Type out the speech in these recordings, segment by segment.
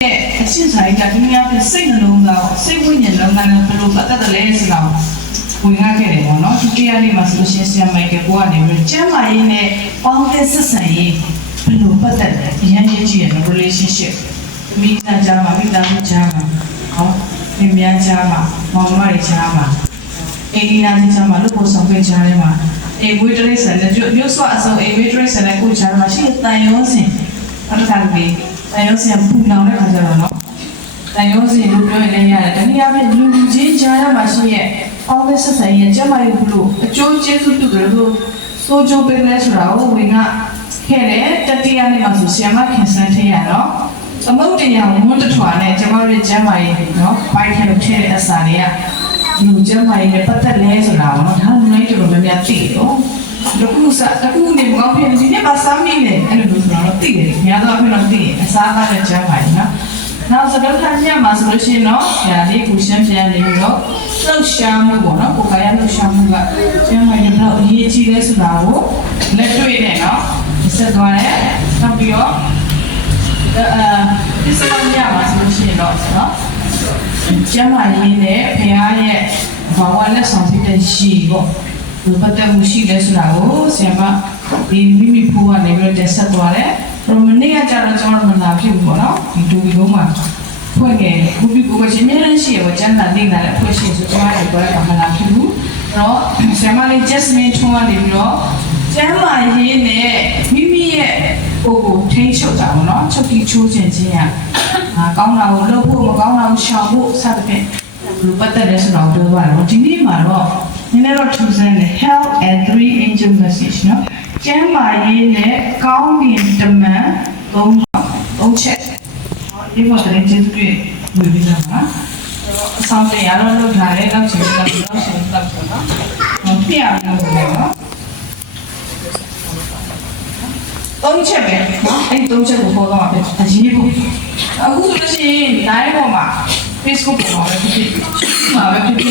现在家庭呀，谁能弄到，谁会人弄到那不如把它的来是了，会哪个的嘛？喏，就这样的嘛，是不是先买个锅呢？这嘛因呢，帮的是生意，不如把它的，人家之间的 relationship， 米家家嘛，米大米家嘛，好，你们家嘛，妈妈的家嘛，你那的家嘛，都不上回家的嘛。每周一生的就说说，每周一生的过家嘛，是单样性，那都看不。但有些不能的看着了，但有些路标人家的，但你要别路径家的嘛是也，方的是生意，这嘛有路，就接触不个都，所就被来说了，我为啥？看嘞，这这样的嘛是先嘛看身体呀咯，什么这样我们的团呢，这嘛是这嘛一咯，白天都吃的啥的呀，路这嘛一不得来说了，他们就那边低咯。Aku ni bukan apa yang ni bahasa Melayu ni, ada dua orang tiga, yang tu apa orang tiga, sama ada macam mana. Nah, sebenarnya masuk ke sini, jadi kusen saya ni lo, lo syamu bo, no, bukan lo syamu ga, macam mana lo ini ciri sudah wo, lepas ini no, sebenarnya, tapi yo, sebenarnya masuk ke sini lo, macam mana ini, pihaknya bawa le sampai ke sini bo. Betul musik dan surago, siapa di mimi puan ni berada desa tuare, romani acara menapi bono, itu di rumah. Puan ke, bubi buka jenis siapa jangan nanti nak puisi sesuatu yang boleh kamu napi bu. No, siapa ni jasmine tuan di bro, siapa ini mimi ogo tension tahu no, cuci cuci ya. Kau nak lepu, kau nak syabu, sampai lupa terus nak doa. Jadi mana? Ini adalah tulisan Hell and Three Angel Message, no? Jangan ini kau ni teman, kau cek. Ini buat dari jenis tu, boleh sama. Sampai yang lalu hari lalu cerita sama. Nanti ada apa? Kau cek be, kau cek buku apa? Ajiib. Aku tu sih naik koma, Facebook koma, apa tu?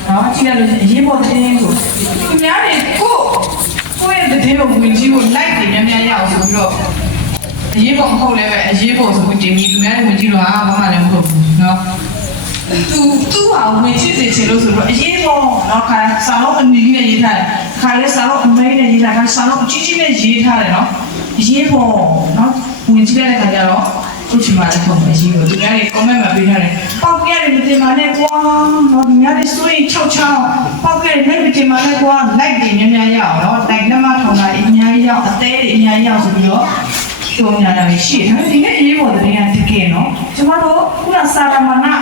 Nah, cina lu je buat ni tu. Kemudian ko yang tu dia pun je buat like dia ni ayah usah lo. Je buat kau lepas, je buat sebut jemi kemudian pun je lo mama yang buat, no. Tu awak mesti celo sebut je buat, no kan selalu ni je dah. Kalau selalu ni je dah, kan selalu cici ni je dah, no. Je buat, no. Mungkin ada kerja lo. कुछ मारे को मजी हो दुनिया रे कमे में बिना रे पाके रे मिते माने को दुनिया रे सोई छौ छौ पाके रे मिते माने को लाइक दे न्या या नो लाइक नमा ठोना न्या या अते रे न्या या सो बियो तो न्या ना शी था दिने ये वो दे या तके नो जमा तो पूरा सारा मना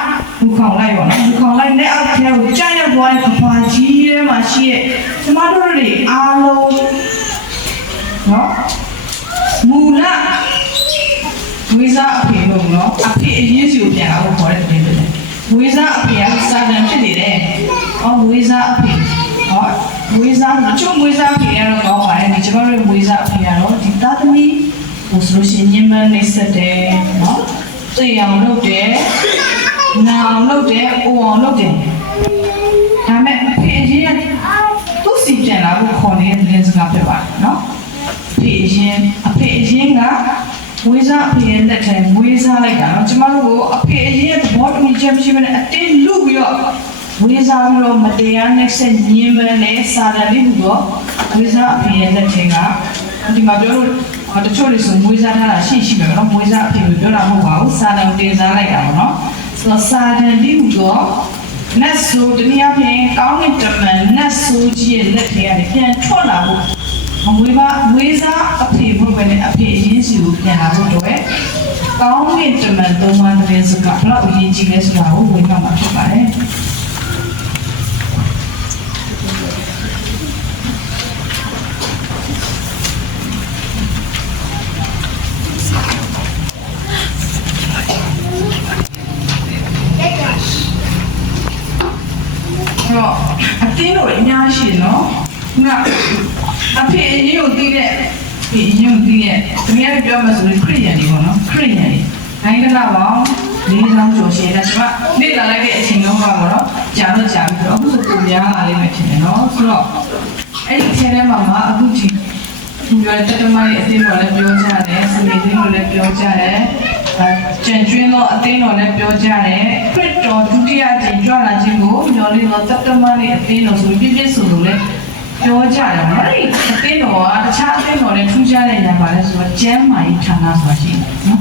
दुखाव लाई हो ना दुखाव लाई ने अब थे वो चाया बोय पपा जी रे मा शी जमा तो रे आलो नो मूला Wiza api no, api ini sih udah aku korek gitu deh. Wiza api ya, sadar jadi deh. Oh wiza api, oh wiza, cuma wiza api ya lo kau ada di coba lo wiza api ya lo, kita tuh nih usul sini mana deh, no, tuh yang lo deh, nah lo deh, uang lo deh. Kami api ini tuh sih jangan aku korek dengan segala apa, no. Api ini enggak. Wiza api yang dah wiza lagi kan, cuma lo api ini buat macam macam mana, atin lu yo. Wiza lo material next ni mana sadar ni lo, wiza api yang dah cengar. Nanti macam ada curi semua wiza dah sih macam wiza api itu dah mau sadar wiza lagi kan, no. So sadar ni lo, nasu dunia ni kau ni teman nasu je dah cengar, dia cuma lo. Wiza api bukan api ini sih yang aku tu kau ni teman-teman dari sekolah uji jenis baru wiza macam mana? Oh, api ni orang sih no, na. Api ini uti deh, ini uti deh. Kemudian dia masuk Korea ni, kono Korea ni. Hari ni lawang, ni orang Joshi dah cuma ni lagi cinggung kono, jangan jangan. Aku suka dia hari macam no, so. Cina mama aku cing, jual teman itu boleh jual cahaya, sendiri boleh jual cahaya. ကျန်ကျွင်းသောအသိတော်လည်းပြောကြတယ်ခရစ်တော်ဒုတိယအကြိမ်ကြွလာခြင်းကိုမျှော်လင့်သောတတမနဲ့အသိတော်ဆိုပြည့်ပြည့်စုံစုံလည်းပြောကြတယ်နော်အဲ့ဒီအသိတော်ကတခြားအသိတော်လည်းထူးခြားတဲ့နေရာပါလဲဆိုတော့ကျမ်းမာရေးဌာနဆိုတာရှိတယ်နော်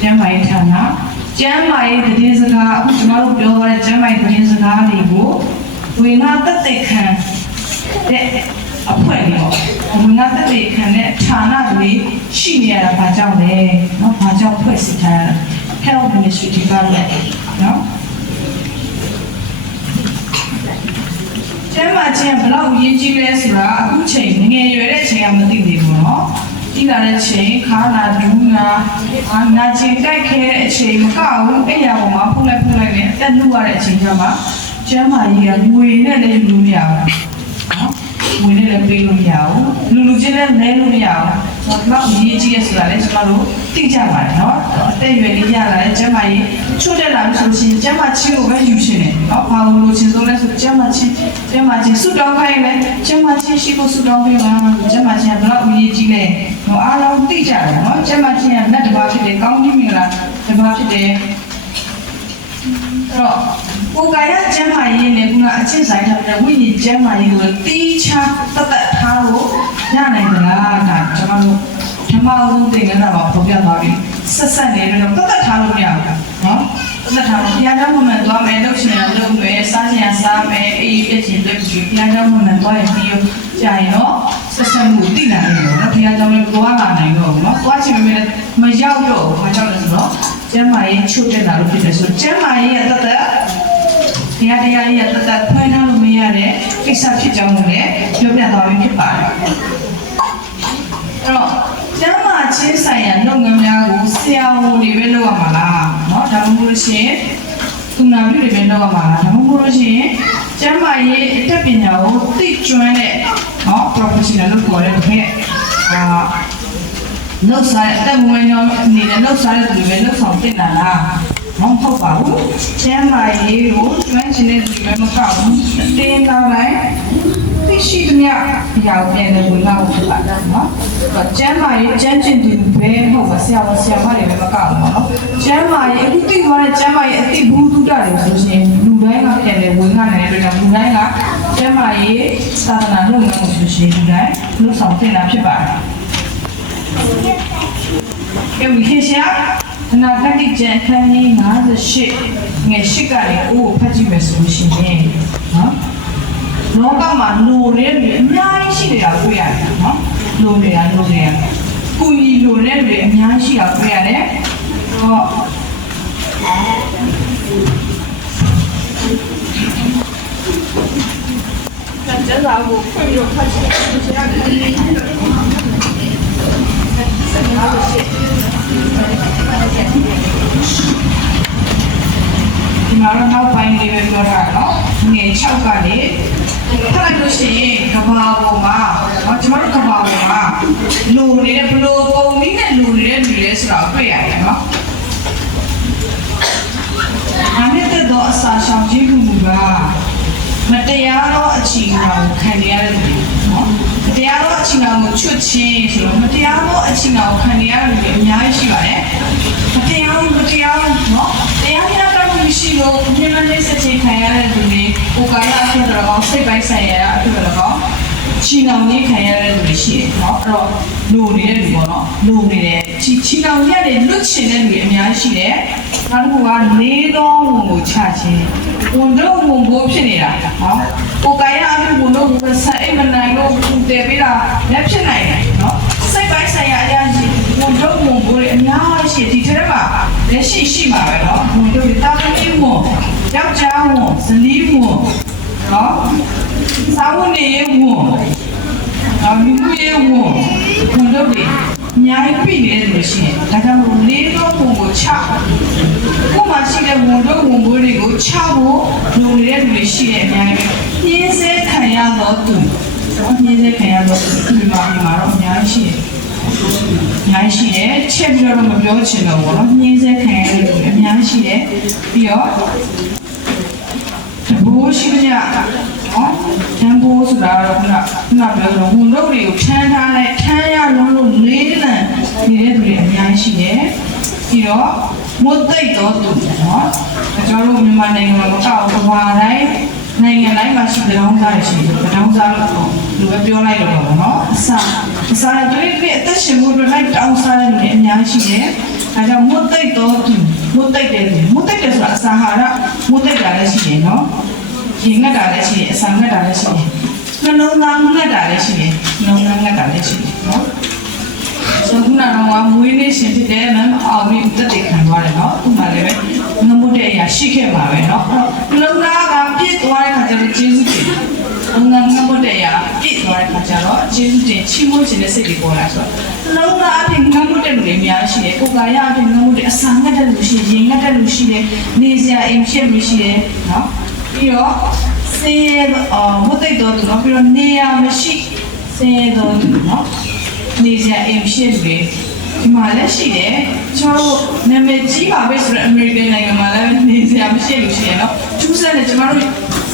ကျမ်းမာရေးဌာနကျမ်းမာရေးသတင်းစကားအခုကျွန်တော်တို့ပြောရတဲ့ကျမ်းမာရေးသတင်းစကားတွေကိုဝေငါတက်တဲ့ခံအဖွဲ့ပေါ့ဝေငါတက်တဲ့ခံတဲ့ဌာနတွေရှိနေရတာဘာကြောင့်လဲနော်ဘာကြောင့်ဖွဲ့စည်းထားရလဲ Health Ministry Department နော်ကျမ်းမာခြင်းဘယ်လောက်ရင်းကြီးလဲဆိုတာအခုချိန်ငယ်ရွယ်တဲ့ချိန်ကမသိသေးဘူးနော်ကြီးလာတဲ့ချိန်ခါနာဒူးနာချိန်တိုက်ခဲတဲ့အချိန်မကဘူးအဲ့ရပေါ်မှာဖုန်းလိုက်နဲ့တက်လူရတဲ့အချိန်ကျမှကျမ်းမာရေးကငွေနဲ့လည်းယူလို့မရဘူးနော်ငွေနဲ့လည်းပေးလို့မရဘူးလူချင်းလည်းလဲလို့မရဘူးတော့အရေးကြီးရဆိုတာလည်းကျွန်တော်တို့သိကြပါတယ်နော်အသက်အရွယ်လေးရလာတဲ့ကျမ်းမာရေးချို့တက်လာလို့ဆိုရင်ကျမ်းမာချင်းကိုပဲယူရှင်တယ်နော်ဘာလို့ချင်းဆိုလဲဆိုကျမ်းမာချင်းဆုတောင်းခိုင်းတယ်ကျမ်းမာချင်းရှိဖို့ဆုတောင်းပေးပါကျမ်းမာချင်းကဘယ်လောက်အရေးကြီးလဲနော်အားလုံးသိကြတယ်နော်ကျမ်းမာချင်းကလက်တစ်ပါးဖြစ်တယ်ကောင်းကြီးမင်္ဂလာတစ်ပါးဖြစ်တယ်တော့ကိုယ်ကာယကျမ်းမာရေးနဲ့ခုနအချင်းဆိုင်တဲ့ဝိညာဉ်ကျမ်းမာရေးကိုတီးခြားတတ်ထားလို့ရနိုင်သလားဒါကျွန်တော်တို့ဓမ္မဦးသင်္ကန်းမှာပေါ်ပြသွားပြီဆက်နေပြီးတော့တတ်ထားလို့မရဘူးနော်တတ်ထားလို့ဘုရားကျောင်းမှာသွားမယ်လုပ်ရှင်ရလုပ်မယ်စားချင်စားမယ်အေးပြည့်ချင်လုပ်ပြီးဘုရားကျောင်းမှာသွားရင်ပြီးကြာရင်တော့ဆက်မှုသိနိုင်တယ်နော်ဘုရားကျောင်းလည်းသွားလာနိုင်တော့ဘူးနော်သွားချင်မယ်မရောက်တော့ဘူးဘာကြောင့်လဲဆိုတော့ကျမ်းမာရေးချို့တက်လာလို့ဖြစ်တယ်ဆိုကျမ်းမာရေးရဲ့တတ်တရားရဲ့တတ်ဖွင့်ထားလို့မရတဲ့ကိစ္စဖြစ်ကြောင်းကိုလည်းပြောပြသွားပြီးဖြစ်ပါတယ်အဲ့တော့ကျမ်းမာချင်းဆိုင်ရာလုပ်ငန်းများကိုဆရာဝန်တွေပဲလုပ်ရမှာလားเนาะဒါမှမဟုတ်လို့ရှိရင်သူနာပြုတွေပဲလုပ်ရမှာလားဒါမှမဟုတ်လို့ရှိရင်ကျမ်းမာရေးအတတ်ပညာကိုသိကျွမ်းတဲ့เนาะ professional လို့ခေါ်တဲ့လောက်စားတဲ့အတက်မွေးညောအနေနဲ့လောက်စားတဲ့သူတွေပဲလောက်ဆောင်တင်လာလားမဟုတ်ပါဘူးကျမ်းမာရေးကိုကျွမ်းကျင်တဲ့သူတွေမကောက်ဘူးတင်းလာလိုက်သိရှိသမျှရောက်ပြန်တဲ့ဝင်လာဖို့ဖြစ်ပါတယ်နော်ကျမ်းမာရေးကျမ်းကျင်သူပဲဟုတ်ပါဆရာဝန်ဆရာမတွေလည်းမကောက်ဘူးနော်ကျမ်းမာရေးအခုသိသွားတဲ့ကျမ်းမာရေးအသိဘူးတုတ္တတွေဆိုရှင်လူတိုင်းကပြန်တဲ့ဝင်လာနေတဲ့အတွက်ကြောင့်လူတိုင်းကကျမ်းမာရေးသာသနာ့လုပ်ငန်းကိုဆိုရှင်လူတိုင်းလုပ်ဆောင်တင်လာဖြစ်ပါတယ်အဲ့ဒီခေတ်ရှာအနာဂတ်ကျန်ခန်းကြီး58ငယ်8ကနေအိုးဖတ်ကြည့်မယ်ဆိုရှင်နော်လောကမှာလူတွေအများကြီးရှိနေတာတွေ့ရတယ်နော်လူတွေကကိုကြီးလူတွေအများကြီးရှိတာတွေ့ရတယ်ဟောကျန်တာကိုဖွင့်ပြီးဖတ်ကြည့်ရခန်းကြီးဒီမှာတော့နောက်ပိုင်းလေးပဲပြောတာနော်ငွေ6ကနေဖတ်လိုက်လို့ရှိရင်ကဘာပေါ်မှာကျွန်တော်တို့ကဘာပေါ်မှာလူနေတဲ့ဘလို့ပုံနည်းနဲ့လူနေတဲ့လူတွေဆိုတာတွေ့ရတယ်နော်အမြင့်တော့အစာရှောင်ခြင်းမှုကမတရားသောအချိန်ကိုခံရတဲ့လူနော်မတရားသောအချိန်ကိုချွတ်ချင်းဆိုတော့မတရားသောအချိန်ကိုခံရတဲ့လူတွေအများကြီးရှိပါတယ်မတရားနော်တရားများတော့မရှိလို့မြင်မနေစချင်ခံရတဲ့လူတွေကိုယ်ကာယအဖြစ်တော့စိတ်ပိုင်းဆိုင်ရာအဖြစ်တော့ချီနှောင်နေခံရတဲ့လူတွေရှိတယ်နော်အဲ့တော့လိုနေတဲ့လူပေါ့နော်လိုနေတယ်ချီနှောင်ရတယ်လွတ်ချင်တဲ့လူတွေအများကြီးရှိတယ်နောက်တစ်ခုကလေးသောဝန်ကိုချခြင်းဝန်တော့ဝန်ကိုဖြစ်နေတာနော်ကိုယ်ကာယအဖြစ်ဝန်တော့ဝန်ဆက်အိမ်မနိုင်လို့တည်ပြီးတာလက်ဖြစ်နိုင်တယ်နော်စိတ်ပိုင်းဆိုင်ရာအရာရှိဝန်တော့ဝန်ကိုအများကြီးရှိဒီထဲမှာလက်ရှိမှာပဲနော်ဝန်တို့တာသမီးဝန်ယောက်ျားဝန်ဇနီးဝန်နော်စာဝန်နေဝန်လူမှုရေးဝန်တို့တွေအများကြီးပြည်နေတယ်လို့ရှိရင်ဒါကြောင့်လေးတော့ဝန်ကိုချကိုမှရှိတဲ့ဝန်တို့ဝန်ဘိုးတွေကိုချဖို့လူနေတဲ့လူတွေရှိတယ်အများကြီးညှင်းဆဲခံရတော့သူညှင်းဆဲခံရတော့ဒီမှာတော့အများကြီးရှိတယ်ချက်ပြီးတော့မပြောချင်တော့ဘူးနော်ညှင်းဆဲခံရတဲ့လူတွေအများကြီးရှိတယ်ပြီးတော့ဘိုးရှိကြနော်တန်ဖိုးဆိုတာတော့ခုနပြောတော့ဝန်တို့တွေကိုထမ်းထားတဲ့ထမ်းရလုံးလို့လေးလံနေတဲ့သူတွေအများကြီးရှိတယ်ပြီးတော့ မွတ်သိတော့တူတယ်နော်ကျွန်တော်တို့မြန်မာနိုင်ငံမှာမကောက်ကဘာတိုင်းနိုင်ငံတိုင်းမှာရှိတဲ့တောင်းစားရှိတယ်တောင်းစားလို့လူပဲပြောလိုက်တော့ပေါ့နော်အစားတွေအသက်ရှင်မှုတွေလိုက်တောင်းစားတဲ့လူတွေအများကြီးရှိတယ်အဲကြောင့်မွတ်သိတော့တူမွတ်သိတယ်ဆိုတာအစာဟာရမွတ်သိတာလည်းရှိတယ်နော်ရင်ငတ်တာလည်းရှိတယ်အစာငတ်တာလည်းရှိတယ်နှလုံးသားငတ်တာလည်းရှိတယ်နှလုံးသားငတ်တာလည်းရှိတယ်နော်ဆိုတော့မွေးနေ့ရှင်ဖြစ်တယ်မမအောင်ပြီးတက်တဲ့ခံသွားတယ်နော်ဥပမာလည်းပဲငမှုတဲ့အရာရှိခဲ့ပါပဲနော်နှလုံးသားကပြည့်သွားတဲ့ခါကျတော့ကျေးဇူးတင်ငမှုတဲ့အရာပြည့်သွားတဲ့ခါကျတော့ကျေးဇူးတင်ချီးမွမ်းခြင်းနဲ့စိတ်တွေပေါ်လာဆိုတော့နှလုံးသားအပြင်ငမှုတဲ့လူတွေအများရှိတယ်ကိုယ်ကာယအပြင်ငမှုတဲ့အစာငတ်တဲ့လူရှိရင်ငတ်တဲ့လူရှိတယ်နေစရာအိမ်ဖြစ်လူရှိတယ်နော်ပြီးတော့စေမတ်တိတ်တော့နော်ပြီးတော့နေရာမရှိစေတော့နော်နေစရာအိမ်ဖြစ်တယ်ဒီမှာလည်းရှိတယ်ကျွန်တော်နာမည်ကြီးပါပဲဆိုတော့အမေရိကန်နိုင်ငံမှာလည်းနေစရာမရှိလို့ရှိရင်နော်ထူးဆန်းတယ်ကျွန်တော်တို့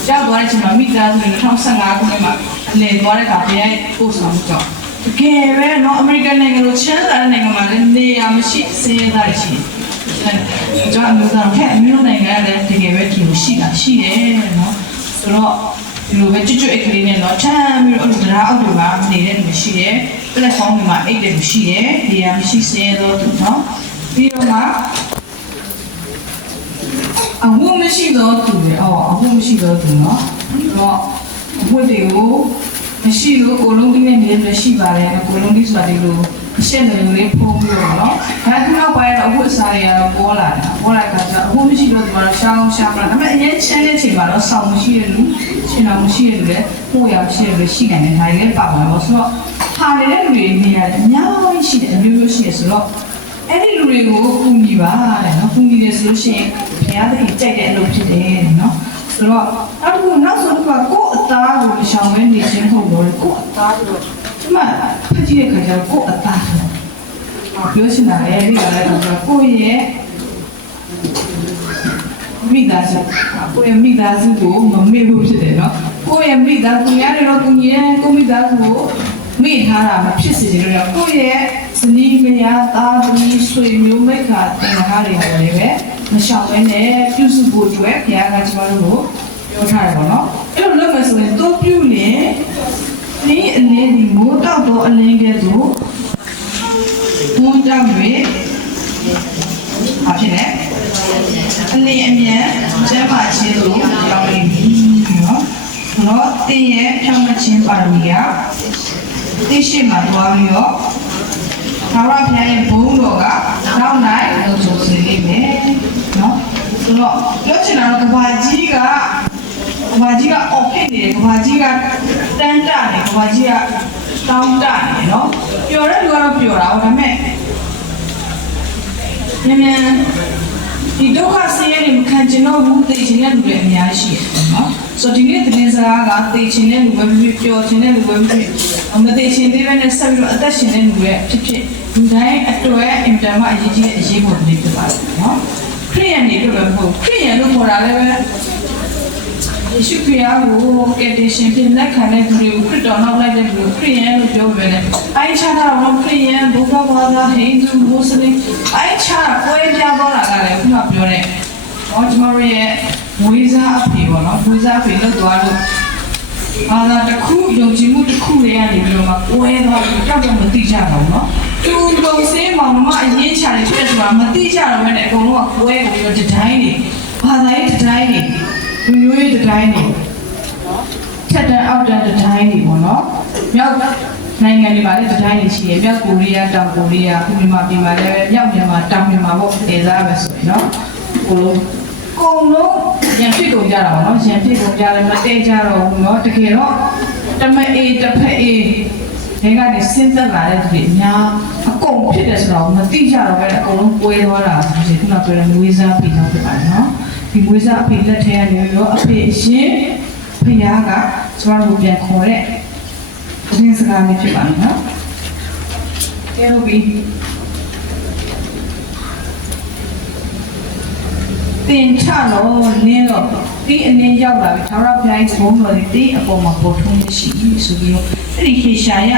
ရောက်သွားတဲ့ချိန်မှာမိသားစုတွေ2015ခုနှစ်မှာအလည်သွားတဲ့အခါတရားပို့ဆောင်တော့တကယ်ပဲနော်အမေရိကန်နိုင်ငံလိုချမ်းသာတဲ့နိုင်ငံမှာလည်းနေရာမရှိစေရတာရှိတယ်ကျွန်တော်အမျိုးသားတို့အမျိုးနိုင်ငံကလည်းတကယ်ပဲဒီလိုရှိတာရှိတယ်နော်ဆိုတော့ဒီလိုပဲကျွတ်ကျွတ်အခလေးနဲ့တော့ထမ်းပြီးတော့ဒရာအောက်တွေမှာနေတဲ့လူရှိတယ်ပလက်ဖောင်းတွေမှာအိတ်တယ်လူရှိတယ်နေရာမရှိစေတော့သူနော်ပြီးတော့မှအဝတ်မရှိတော့သူလေအဝတ်မရှိတော့သူနော်တော့အဝတ်တွေကိုမရှိလို့ကိုလုံးကြီးနဲ့နေရရှိပါတယ်ကိုလုံးကြီးဆိုတာဒီလိုအရှက်တွေလေးဖုံးပြီးတော့နော်ဒါကနောက်ပိုင်းတော့အဝတ်စားတွေကတော့ပေါ်လာတာခါကျအဝတ်မရှိတော့သူကတော့ရှားပါဒါပေမဲ့အရင်ချမ်းတဲ့ချိန်မှာတော့ဆောင်းမရှိတဲ့လူရှင်တော်မရှိတဲ့လူလည်းပို့ရရှိတဲ့လူရှိနိုင်တယ်ဒါတွေလည်းပါပါတော့ဆိုတော့ဟာနေတဲ့လူတွေနေရတယ်အများကြီးရှိတယ်အမျိုးမျိုးရှိတယ်ဆိုတော့အဲ့ဒီလူတွေကိုကူညီပါတဲ့နော်ကူညီတယ်ဆိုလို့ရှိရင်ဘုရားသခင်ကြိုက်တဲ့အလုပ်ဖြစ်တယ်နော်ဆိုတော့နောက်ဆုံးကကိုယ့်အသားကိုရှောင်ဝဲနေခြင်းဟုတ်လို့ကိုယ့်အသားကိုဒီမှာဖတ်ကြည့်တဲ့ခါကျတော့ကိုယ့်အသားပြောချင်တာလေဒီကလည်းတော့ကိုယ့်ရဲ့မိသားစုကိုမမေ့ဘူးဖြစ်တယ်နော်ကိုယ့်ရဲ့မိသားစုရတယ်တော့ကိုယ့်မိသားစုကိုမိထားတာမဖြစ်စေလို့တော့ကိုယ့်ရဲ့ဇနီးမယားသားသမီးဆွေမျိုးမိတ်ခါတင်ကားတွေလည်းပဲမရှောင်ဘဲနဲ့ပြုစုဖို့အတွက်ဘုရားကကျွန်တော်တို့ကိုပြောထားတယ်ပေါ့နော်အဲ့လိုလုပ်မယ်ဆိုရင်တို့ပြုရင်ဒီအလင်းဒီမိုးတောက်တော့အလင်းကဲဆိုဘုံတောက်တွေအဖြစ်နဲ့အလင်းအမြန်ကျမ်းပါခြင်းလို့ပြောင်းနေပြီနော်တော့တင်းရဲ့ဖြောင်းမခြင်းပါရမီကသိရှိမှသွားပြီးတော့ဘာဝဖျားရဲ့ဘုံတော်ကနောက်နိုင်လို့ဆိုစီလိမ့်မယ်နော်ဆိုတော့ပြောချင်တာကဘာကြီးကအော်ဖြစ်နေတယ်ဘာကြီးကတန်းတာနေဘာကြီးကတောင်းတနေနော်ပျော်တဲ့လူကတော့ပျော်တာဒါပေမဲ့မြန်ဒီဒုက္ခဆင်းရဲတွေမခံကျင်တော့ဘူးသိချင်တဲ့လူတွေအများကြီးရှိတယ်နော်ဆိုတော့ဒီနေ့သတင်းစကားကသိချင်တဲ့လူပဲဖြစ်ပျော်ချင်တဲ့လူပဲဖြစ်မသိချင်သေးပဲနဲ့ဆက်ပြီးတော့အသက်ရှင်တဲ့လူတွေဖြစ်လူတိုင်းအတွက်အင်တာမအရေးကြီးတဲ့အရေးပေါ်နေဖြစ်ပါတယ်နော်ခရိယန်တွေတို့ပဲမဟုတ်ခရိယန်တို့ခေါ်တာလည်းပဲယေရှုခရစ်ယာန်ကိုကယ်တင်ရှင်ဖြစ်လက်ခံတဲ့သူတွေကိုခရစ်တော်နောက်လိုက်တဲ့သူကိုခရိယန်လို့ပြောပဲလေအိုင်ချာတာတော့ခရိယန်ဘုရားဘာသာဟိန္ဒူမွတ်စလင်အိုင်ချာပွဲပြသွားတာကလည်းခုနပြောတဲ့ကျွန်တော်ရဲ့ဝိဇာအဖေပေါ့နော်ဝိဇာအဖေလောက်သွားလို့ဘာသာတစ်ခုယုံကြည်မှုတစ်ခုတွေကနေပြီးတော့ပွဲသွားပြီးကြောက်တော့မသိကြတော့နော်သူလုံစင်းမောင်မအရင်ချာနေဖြစ်ဆိုတာမသိကြတော့ဘဲနဲ့အကုန်လုံးကပွဲကိုပြီးတော့တတိုင်းနေဘာသာရေးတတိုင်းနေလူမျိုးရေးတတိုင်းနေထက်တန်းအောက်တန်းတတိုင်းနေပေါ့နော်မြောက်နိုင်ငံတွေမှာလည်းတတိုင်းနေရှိတယ်မြောက်ကိုရီးယားတောင်ကိုရီးယားမြန်မာပြည်မှာလည်းမြောက်မြန်မာတောင်မြန်မာပေါ့ဒေသပဲဆိုရင်နော်ကိုလုံးရံဖြစ်ကုန်ကြတာပေါ့နော်ရံဖြစ်ကုန်ကြတယ်မတဲကြတော့ဘူးနော်တကယ်တော့တမအေးတစ်ဖက်အေးဒီကနေစဉ်းသက်လာတဲ့သူတွေအများအကုန်ဖြစ်တယ်ဆိုတော့မသိကြတော့ပဲအကုန်လုံးပွဲသွားတာဆိုရင်ခုနပြောတဲ့မွေးစားပြီးတော့ဖြစ်ပါတယ်နော်ဒီမွေးစားအဖေလက်ထဲကနေရောအဖေအရှင်ဖခင်ကကျွန်တော်တို့ပြန်ခေါ်တဲ့သတင်းစကားလေးဖြစ်ပါတယ်နော်ကဲဟုတ်ပြီ တင်ချတော့နင်းတော့ဒီအနေရောက်လာပြီထာဝရဘုရားရဲ့ဘုန်းတော်တွေဒီအပေါ်မှာပေါ်ထွန်းနေရှိဆိုပြီးတော့အဲ့ဒီဟေရှာယ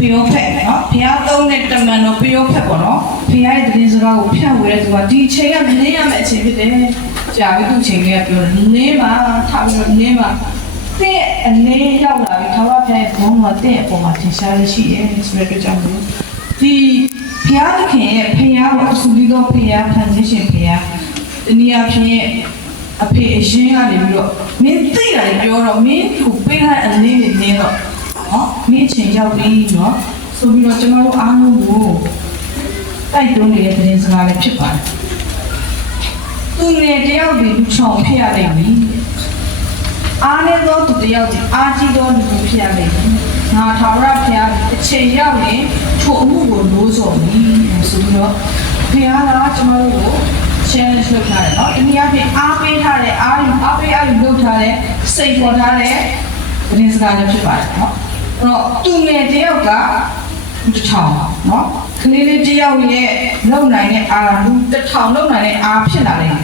ပြောဖက်နော်ဘုရားသုံးတဲ့တမန်တော်ပြောဖက်ပေါ့နော်ဘုရားရဲ့တည်စကားကိုဖြန့်ဝေတဲ့သူကဒီအချိန်ကနင်းရမယ့်အချိန်ဖြစ်တယ်ကြာပြီသူ့အချိန်လေးကပြောတယ်နင်းပါထားပြီးတော့နင်းပါတဲ့အနေရောက်လာပြီထာဝရဘုရားရဲ့ဘုန်းတော်တဲ့အပေါ်မှာထင်ရှားရရှိတယ်ဆိုတဲ့ကြောင့်မို့ဒီဘုရားသခင်ရဲ့ဘုရားကိုအဆူပြီးတော့ဘုရားဖန်ဆင်းရှင်ဘုရားဒီနေရာဖြစ်အဖေအရင်ကနေပြီးတော့မင်းသိတာပြောတော့မင်းကိုပေးတဲ့အလေးတွေနေတော့နော်မင်းချိန်ရောက်ပြီနော်ဆိုပြီးတော့ကျွန်တော်တို့အားလုံးကိုတိုက်တွန်းနေတဲ့သတင်းစကားလည်းဖြစ်ပါတယ်သူနဲ့တယောက်ဒီလူချောင်ဖြစ်ရနိုင်ပြီအားနဲ့တော့သူတယောက်ဒီအားကြီးတော့လူဖြစ်ရနိုင်ပြီငါထာဝရဘုရားအချိန်ရောက်ရင်ထိုအမှုကိုလို့ဆိုပြီးဆိုပြီးတော့ဘုရားကကျွန်တော်တို့ကိုchallenge လုပ်ထားတယ်เนาะဒီနေရာပြင်အားပေးထားတဲ့အားပေးလုပ်ထားတဲ့စိတ်ပေါ်ထားတဲ့သတင်းစကားတွေဖြစ်ပါတယ်เนาะအဲ့တော့သူငယ်တယောက်ကတစ်ထောင်เนาะကလေးလေးတယောက်ရဲ့လုံနိုင်တဲ့အားလူတစ်ထောင်လုံနိုင်တဲ့အားဖြစ်လာတယ်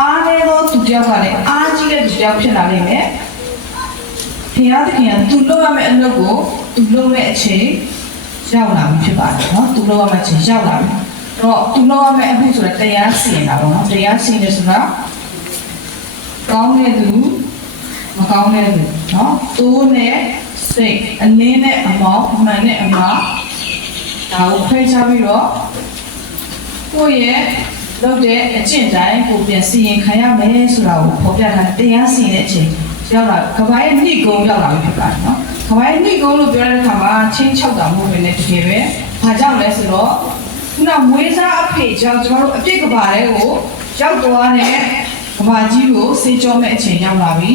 အားနေတော့သူတယောက်ကလည်းအားကြီးတဲ့သူတယောက်ဖြစ်လာနိုင်တယ်ဘုရားသခင်ကသူလုပ်ရမယ့်အလုပ်ကိုသူလုပ်ရဲ့အချိန်ရောက်လာပြီဖြစ်ပါတယ်เนาะသူလုပ်ရမယ့်အချိန်ရောက်လာပြီတော့သူလုပ်ရမယ့်အမှုဆိုတဲ့တရားစီရင်တာပေါ့နော်တရားစီရင်တယ်ဆိုတာကောင်းတဲ့သူမကောင်းတဲ့သူနော်သူနဲ့စိတ်အလင်းနဲ့အမောင်းအမှန်နဲ့အမှားဒါကိုခွဲခြားပြီးတော့ကိုယ့်ရဲ့လုပ်တဲ့အကျင့်တိုင်းကိုပြန်စီရင်ခံရမယ်ဆိုတာကိုဖော်ပြထားတရားစီရင်တဲ့အချိန်ရောက်လာကဘာရဲ့နှိကုံရောက်လာပြီဖြစ်ပါတယ်နော်ကဘာရဲ့နှိကုံလို့ပြောတဲ့အခါမှာချင်းချောက်တာမဟုတ်ဘဲနဲ့တကယ်ပဲဘာကြောင့်လဲဆိုတော့ခုနမွေးစားအဖေကြောင့်ကျွန်တော်တို့အပြစ်ကဘာတွေကိုရောက်သွားတဲ့ကဘာကြီးကိုစေးကြောမဲ့အချိန်ရောက်လာပြီ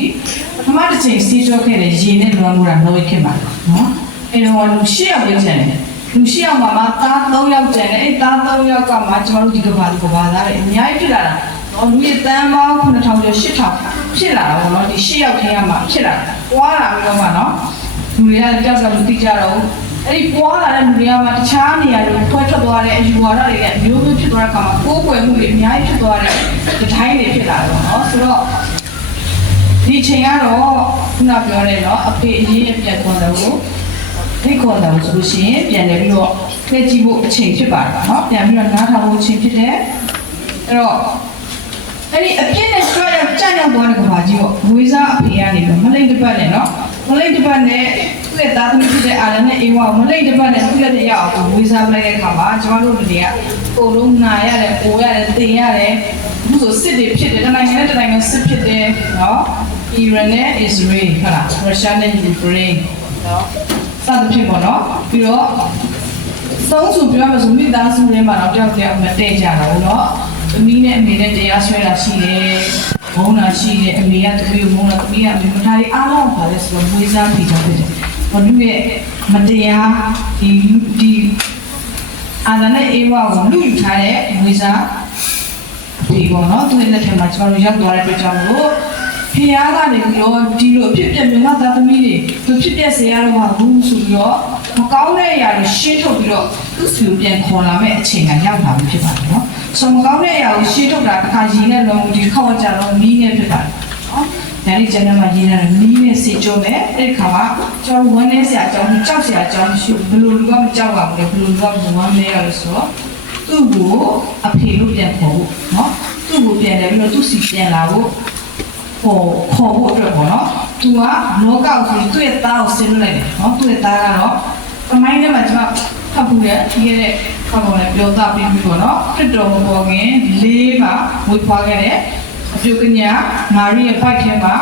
ပထမတစ်ချိန်စေးကြောခဲ့တဲ့ရေနဲ့လွှမ်းမိုးတာနှုတ်ခင်ပါနော်အဲ့တော့လူ၈ယောက်ပဲကျန်တယ်လူ၈ယောက်မှာသား၃ယောက်ကျန်တယ်အဲ့သား၃ယောက်ကမှကျွန်တော်တို့ဒီကဘာသားတွေအများကြီးဖြစ်လာတာနော်လူရဲ့တန်းပေါင်း9000ကျော်8000ဖြစ်လာတာပေါ့နော်ဒီ၈ယောက်ထဲမှာဖြစ်လာတာပွားလာပြီးတော့မှနော်လူတွေကကြောက်ကြလို့သိကြတော့အဲ့ဒီပွားလာတဲ့လူတွေကမှတခြားနေရာတွေခွဲထွက်သွားတဲ့အယူဝါဒတွေနဲ့မျိုးမျိုးဖြစ်သွားတဲ့အခါမှာကိုယ်ကွယ်မှုတွေအများကြီးဖြစ်သွားတဲ့ဒီတိုင်းတွေဖြစ်လာတယ်ပေါ့နော်ဆိုတော့ဒီချိန်ကတော့ခုနပြောတဲ့နော်အဖေအရေးနဲ့ပြန်ခေါ်တယ်ကိုဖိတ်ခေါ်တယ်ဆိုလို့ရှိရင်ပြန်လည်းပြီးတော့ထည့်ကြည့်ဖို့အချိန်ဖြစ်ပါတယ်နော်ပြန်ပြီးတော့နားထောင်ဖို့အချိန်ဖြစ်တယ်အဲ့တော့အဲ့ဒီအပြည့်နဲ့ဆွဲရကြံ့ရောက်သွားတဲ့ကဘာကြီးပေါ့ဝေးစားအဖေကနေပြီးမလိမ့်တစ်ပတ်နဲ့နော်မလိမ့်တစ်ပတ်နဲ့သူ့ရဲ့သားသမီးဖြစ်တဲ့အာရနဲ့အေဝါမလိမ့်တစ်ပတ်နဲ့သူ့ရဲ့ရောက်အောင်ဝေးစားပလိုက်တဲ့အခါမှာကျွန်တော်တို့တွေကကိုလုံးနာရတယ်ပိုရတယ်တင်ရတယ်အခုဆိုစစ်တွေဖြစ်တယ်တနိုင်ငံနဲ့တနိုင်ငံစစ်ဖြစ်တယ်နော်အီရန်နဲ့အစ္စရေးဟုတ်လားရုရှားနဲ့ယူကရိန်းနော်စသဖြင့်ပေါ့နော်ပြီးတော့သုံးစုပြောရမယ်ဆိုမိသားစုတွေမှာတော့ကြောက်ကြောက်မတည့်ကြတာဘူးနော်အမီးနဲ့အမေနဲ့တရားဆွဲတာရှိတယ်ဘုံတာရှိတယ်အမေကတပည့်ဘုံတာတပည့်ကအမေမထားရအားလုံးပါလဲဆိုတော့မွေးစားပြီးတော့ဖြစ်တယ်ဘာလို့ရဲ့မတရားဒီအာရနဲ့အေဝါကိုလူယူထားတဲ့မွေးစားဒီပေါ့နော်သူရဲ့လက်ထက်မှာကျွန်တော်ရောက်သွားတဲ့အတွက်ကြောင့်လို့ဖျားကနေပြီးတော့ဒီလိုအဖြစ်ပြက်မြန်မာသားသမီးတွေသူဖြစ်ပြက်စေရတော့မှာဘူးဆိုပြီးတော့မကောင်းတဲ့အရာတွေရှင်းထုတ်ပြီးတော့သူ့စီကိုပြန်ခေါ်လာမဲ့အချိန်ကရောက်လာပြီဖြစ်ပါတယ်နော်ဆိုမကောင်းတဲ့အရာကိုရှင်းထုတ်တာတစ်ခါရင်းနဲ့လုံးဒီခေါက်ကြတော့မီးနဲ့ဖြစ်ပါတယ်နော်ဒါလေးကျန်တဲ့မှာရင်းနဲ့မီးနဲ့စေကျုံးမယ်အဲ့ဒီခါမှာကျွန်တော်ဝမ်းနေစရာအကြောင်းကြောက်စရာအကြောင်းရှိဘယ်လိုလူကမကြောက်ပါဘူးလေဘယ်လိုလူကမဝမ်းနေရလို့ဆိုတော့သူ့ကိုအဖေလို့ပြန်ခေါ်ဖို့နော်သူ့ကိုပြန်တယ်ပြီးတော့သူ့စီပြန်လာဖို့ခေါ်ဖို့အတွက်ပေါ့နော်သူကလောကောက်ဆိုသူ့ရဲ့သားကိုဆင်းလိုက်တယ်နော်သူ့ရဲ့သားကတော့အမိုင်းထဲမှာကျွန်တော်ဖတ်ဖို့ရဒီခဲ့တဲ့ခေါင်းပေါ်နဲ့ပြောသားပြီးပြီပေါ့နော်ခရစ်တော်ကိုပေါ်ခင်၄ပါဝေဖွားခဲ့တဲ့အပြုကညာမာရိရဲ့ဘိုက်ထဲမှာ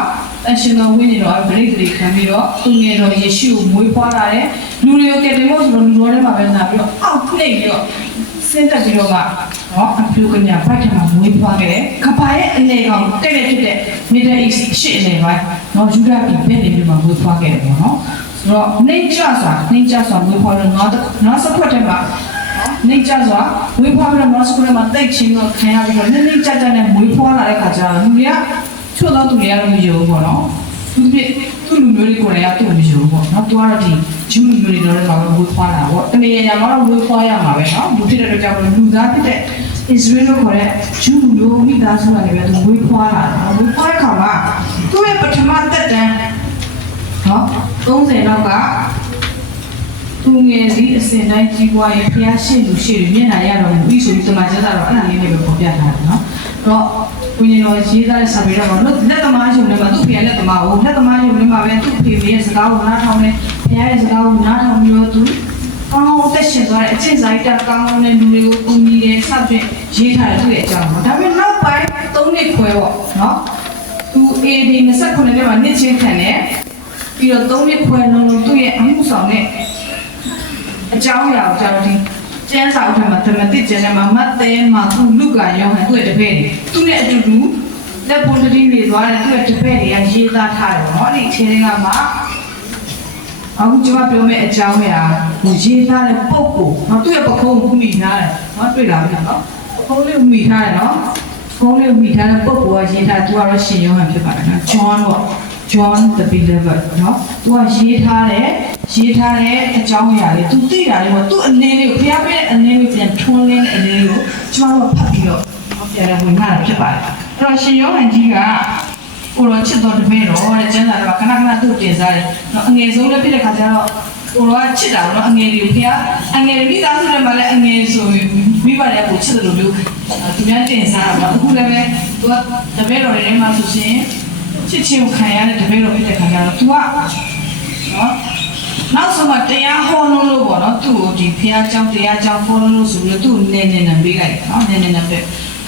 အရှင်တော်ဝိညာဉ်တော်ဗရိတ်တွေခံပြီးတော့သူငယ်တော်ယေရှုကိုမွေးဖွားလာတဲ့လူတွေကိုကယ်တင်ဖို့ဆိုတော့လူတော်ထဲမှာပဲလာပြီးတော့အောက်နှိပ်ပြီးတော့စင်းတက်ပြီးတော့မှနော်အပြုကညာဘိုက်ထဲမှာမွေးဖွားခဲ့တဲ့ကဘာရဲ့အနေကောင်တဲ့ဖြစ်တဲ့ Middle East ရှေ့အနေပိုင်းနော်ယူဒာပြည်ဘက်နေပြီးမှမွေးဖွားခဲ့တယ်ပေါ့နော်ဆိုတော့နှိမ့်ကြစွာမွေးဖွားလို့နောက်စခွက်ထဲမှာနှိမ့်ကြစွာမွေးဖွားပြီးတော့နောက်စခွက်ထဲမှာတိတ်ချင်းတော့ခံရပြီးတော့နှိမ့်ကြနဲ့မွေးဖွားလာတဲ့ခါကျတော့လူတွေကချို့တော့သူတွေကတော့မယုံဘူးပေါ့နော်သူလူမျိုးတွေကိုလည်းသူ့မယုံဘူးပေါ့နော်သူကတော့ဒီဂျူးလူမျိုးတွေတော့လည်းမွေးဖွားလာပေါ့တနေ့ညမှာတော့မွေးဖွားရမှာပဲနော်လူဖြစ်တဲ့အတွက်ကြောင့်လူသားဖြစ်တဲ့ Israel ကိုလည်းဂျူးလူမျိုးမိသားစုကနေပြီးတော့ဝေးဖွားလာတယ်ဝေးဖွားတဲ့ခါမှာသူ့ရဲ့ပထမသက်တမ်းနော်30လောက်ကသူငယ်စီအစဉ်တိုင်းကြီးပွားရေးဖျားရှိလူရှိတွေမျက်နှာရတော့ပြီးဆိုပြီးတမန်ကျတော့အဲ့ဒါလေးနဲ့ပဲပေါ်ပြထားတယ်နော်တော့ဝိညာဉ်တော်ရေးသားတဲ့စာပေတော့လက်သမားယုံနဲ့မှာသူ့ဖေလက်သမားကိုလက်သမားယုံနဲ့မှာပဲသူ့ဖေရဲ့စကားကိုနားထောင်နေဖျားရဲ့စကားကိုနားထောင်ပြီးတော့သူကောင်းသက်ရှင်သွားတဲ့အချင်းဆိုင်တာကောင်းတဲ့လူတွေကိုကူညီတယ်ဆက်ပြီးရေးထားတဲ့သူ့ရဲ့အကြောင်းပေါ့ဒါပေမဲ့နောက်ပိုင်း3နှစ်ခွဲပေါ့နော်သူ AD 29နှစ်မှာနှစ်ချင်းခံတယ်ပြီးတော့3နှစ်ခွဲလုံးသူ့ရဲ့အမှုဆောင်တဲ့အကြောင်းအရာကိုကျွန်တော်ဒီကျမ်းစာအုပ်ထဲမှာဓမ္မသစ်ကျမ်းထဲမှာမတ်သဲမှာသူလုကာယောဟန်သူ့ရဲ့တပည့်တွေသူနဲ့အတူတူလက်ပွန်တတိနေသွားတဲ့သူ့ရဲ့တပည့်တွေကရေးသားထားတယ်ပေါ့နော်ဒီအချိန်တွေကမှအခုကျွန်မပြောမယ့်အကြောင်းအရာကိုရေးသားတဲ့ပုဂ္ဂိုလ်နော်သူ့ရဲ့ပခုံးကိုမိထားတယ်နော်တွေ့လားဗျာနော်ပခုံးလေးကိုမိထားတယ်နော်ပခုံးလေးကိုမိထားတဲ့ပုဂ္ဂိုလ်ကရေးထားသူကတော့ရှင်ယောဟန်ဖြစ်ပါတယ်နော် John ပေါ့ John the Beloved နော်သူကရေးထားတဲ့အကြောင်းအရာလေးသူသိတာလေးပေါ့သူ့အနေလေးကိုဖျားပေးတဲ့အနေလေးပြန်ထွန်းလင်းတဲ့အနေလေးကိုကျွန်တော်တို့ဖတ်ပြီးတော့ပြန်ရဝင်လာတာဖြစ်ပါတယ်အဲ့တော့ရှင်ယောဟန်ကြီးကကိုရောချစ်တော်တပည့်တော်တဲ့ကျမ်းစာတော့ခဏခဏသူ့တင်စားတယ်နော်အငယ်ဆုံးလည်းဖြစ်တဲ့ခါကျတော့ကိုရောချစ်တာနော်အငယ်လေးကိုဖျားအငယ်လေးသားစုတွေမှာလည်းအငယ်ဆိုပြီးမိဘတွေကကိုချစ်တယ်လို့မျိုးသူများတင်စားတာပေါ့အခုလည်းပဲသူကတပည့်တော်တွေထဲမှာဆိုရှင်ချစ်ချင်းကိုခံရတဲ့တပည့်တော်ဖြစ်တဲ့ခါကျတော့သူကနော်နောက်ဆုံးမှတရားဟောလို့ပေါ့နော်သူ့ကိုဒီဖျားเจ้าတရားเจ้าဟောလို့ဆိုပြီးသူ့နေပေးလိုက်နော်နေပဲ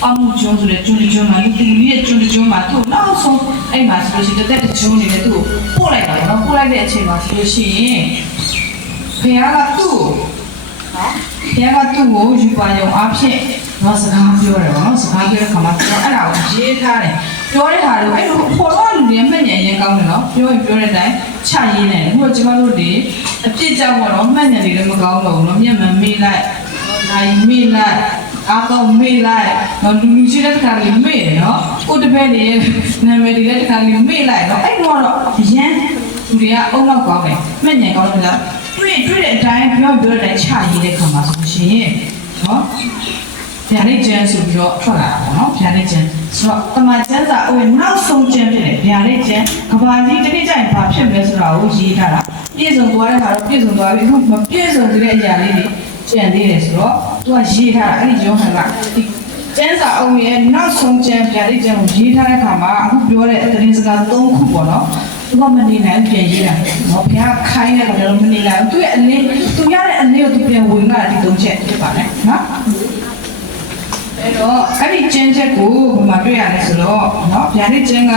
အမှုကျွန်းဆိုတဲ့ကျွန်းကျွန်းမှာလူကြီးရဲ့ကျွန်းမှာသူ့နောက်ဆုံးအဲ့မှာဆိုလို့ရှိရင်တက်ကျွန်းနေတယ်သူ့ကိုပို့လိုက်တာနော်ပို့လိုက်တဲ့အချိန်မှာဆိုလို့ရှိရင်ဖျားကသူ့ကိုယူပါရုံအဖြစ်တော့စကားပြောတယ်ပေါ့နော်စကားပြောတဲ့ခါမှာသူအဲ့ဒါကိုရေးထားတယ်ပြောတဲ့ဟာလို့အဲ့လိုပေါ်တော့လူတွေမှတ်ဉာဏ်ရင်ကောင်းတယ်နော်ပြောတဲ့အတိုင်းချရေးနေတယ်အခုကကျမတို့တွေအပြစ်ကြောင့်ပေါ့နော်မှတ်ဉာဏ်တွေလည်းမကောင်းတော့ဘူးနော်မျက်မှန်မေ့လိုက်နိုင်မေ့လိုက်အားကောင်းမေ့လိုက်နော်လူရှိတဲ့ခါလေးမေ့တယ်နော်ကိုတပည့်တွေနာမည်တွေလည်းတစ်ခါလေးမေ့လိုက်နော်အဲ့တော့ရန်လူတွေကအုံနောက်ကောင်းတယ်မှတ်ဉာဏ်ကောင်းတယ်လားတွေ့တဲ့အတိုင်းပြောတဲ့အတိုင်းချရေးတဲ့ခါမှာဆိုရှင်နော်ဗျာဒိတ်ကျန်းဆိုပြီးတော့ထွက်လာတာပေါ့နော်ဗျာဒိတ်ကျန်းဆိုတော့တမန်ကျမ်းစာအဝယ်နောက်ဆုံးကျမ်းဖြစ်တယ်ဗျာဒိတ်ကျန်းကဘာကြီးတစ်နေ့ကျရင်ဘာဖြစ်မလဲဆိုတာကိုရေးထားတာပြည့်စုံသွားတဲ့ဟာတော့ပြည့်စုံသွားပြီအခုမပြည့်စုံသေးတဲ့အရာလေးတွေကျန်သေးတယ်ဆိုတော့သူကရေးထားတာအဲ့ဒီယောဟန်ကဒီကျမ်းစာအုပ်ရဲ့နောက်ဆုံးကျမ်းဗျာဒိတ်ကျမ်းကိုရေးထားတဲ့အခါမှာအခုပြောတဲ့သတင်းစကား3ခုပေါ့နော်သူကမနေနိုင်ပြန်ရေးတာနော်ဘုရားခိုင်းတဲ့ခါကျတော့မနေနိုင်ဘူးသူရဲ့အလင်းသူရတဲ့အလင်းကိုသူပြန်ဝင်လာဒီ3ချက်ဖြစ်ပါတယ်နော်အဲ့တော့အဲ့ဒီကျင်းချက်ကိုဘယ်မှာတွေ့ရလဲဆိုတော့เนาะဗျာဒိတ်ကျင်းက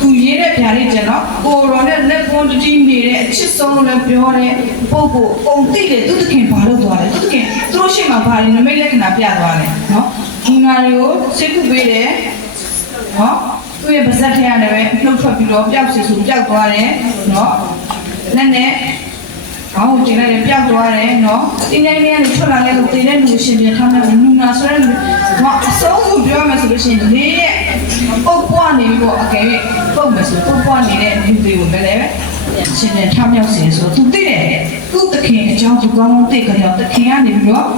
သူရေးတဲ့ဗျာဒိတ်ကျင်းเนาะကိုရောနဲ့လက်ပွန်တတိနေတဲ့အချစ်ဆုံးလည်းပြောတဲ့ပုဂ္ဂိုလ်အုံသိတယ်သူတခင်ဘာလို့သွားလဲသူတခင်သူတို့ရှိမှဘာလဲနမိတ်လက္ခဏာပြသွားတယ်เนาะဒီငါတွေကိုစိတ်ကူပေးတယ်เนาะသူ့ရဲ့ပါဇက်ထဲကနေပဲနှုတ်ထွက်ပြီးတော့ပျောက်စီစုပျောက်သွားတယ်เนาะလက်နဲ့ကောင်းကျင်လိုက်ပြောက်သွားတယ်နော်တင်းတိုင်းလေးကနေထွက်လာလဲလို့တည်တဲ့လူရှင်ပြန်ထားတယ်နူနာဆိုတဲ့လူကအဆုံးကိုပြောမှဆိုလို့ရှိရင်လေးရဲ့ပုတ်ပွားနေပြီးတော့အကယ်ပုတ်မယ်ဆိုပုတ်ပွားနေတဲ့လူတွေကိုလည်းရှင်ပြန်ထားမြောက်စီဆိုသူသိတယ်သူ့တခင်အကြောင်းသူကောင်းကောင်းသိကြတယ်တခင်ကနေပြီးတော့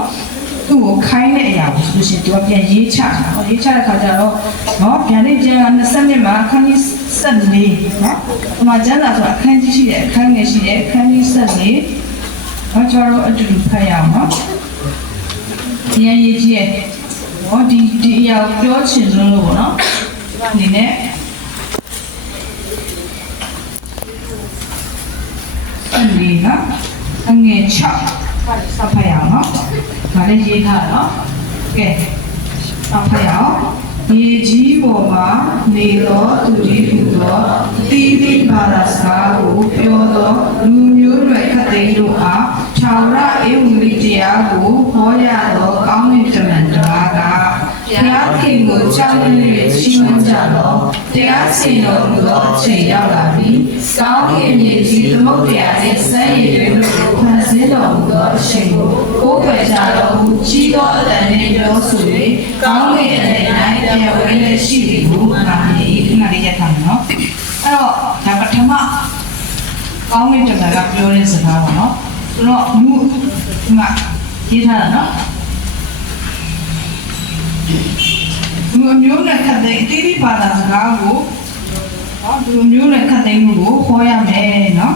သူ့ကိုခိုင်းတဲ့အရာကိုဆိုလို့ရှိရင်သူကပြန်ရေးချတာဟောရေးချတဲ့ခါကျတော့နော်ပြန်နေကျန်က20နှစ်မှာခန်းကြီး14နော်ဒီမှာကျန်တာဆိုအခန်းကြီးရှိတယ်အခန်းငယ်ရှိတယ်အခန်းကြီး14ဘာကြောင့်အတူတူဖတ်ရအောင်နော်ဒီအရေးကြီးရဲ့ဟောဒီအရာကိုပြောချင်လို့ပေါ့နော်ဒီအနေနဲ့အနေနော်အငယ်6စဖတ်ရအောင်နော်ဒါလည်းရေးထားနော်ကဲစဖတ်ရအောင်မြေကြီးပေါ်မှာနေသောသူကြီးဟူသောတိတိဘာသာစကားကိုပြောသောလူမျိုးတွေခတ်သိမ်းတို့အားခြောက်ရအေဝံဂေလိတရားကိုဟောရသောကောင်းကင်တမန်တော်ကဘုရားခင်ကိုကြောက်ရွံ့၍ချီးမွမ်းကြသောတရားစင်တော်မူသောအချိန်ရောက်လာပြီ။ကောင်းကင်မြေကြီးသမုဒ္ဒရာနှင့်စမ်းရည်တို့ကိုဖန်ဆင်းတော်မူသောအရှင်ကိုကိုးကွယ်ကြတော်မူကြီးသောအတန်နှင့်ပြောဆို၍ကောင်းကင်အလယ်၌တရားဝင်လည်းရှိသည်ဟုနာမည်ခဏလေးရထားမယ်နော်။အဲ့တော့ဒါပထမကောင်းကင်တမန်ကပြောတဲ့စကားပေါ့နော်။ဆိုတော့လူဒီမှာရေးထားတာနော်။ လူမျိုးနဲ့ခတ်တဲ့တိတိဘာသာစကားကိုလူမျိုးနဲ့ခတ်တဲ့မှုကိုခေါ်ရမယ်နော်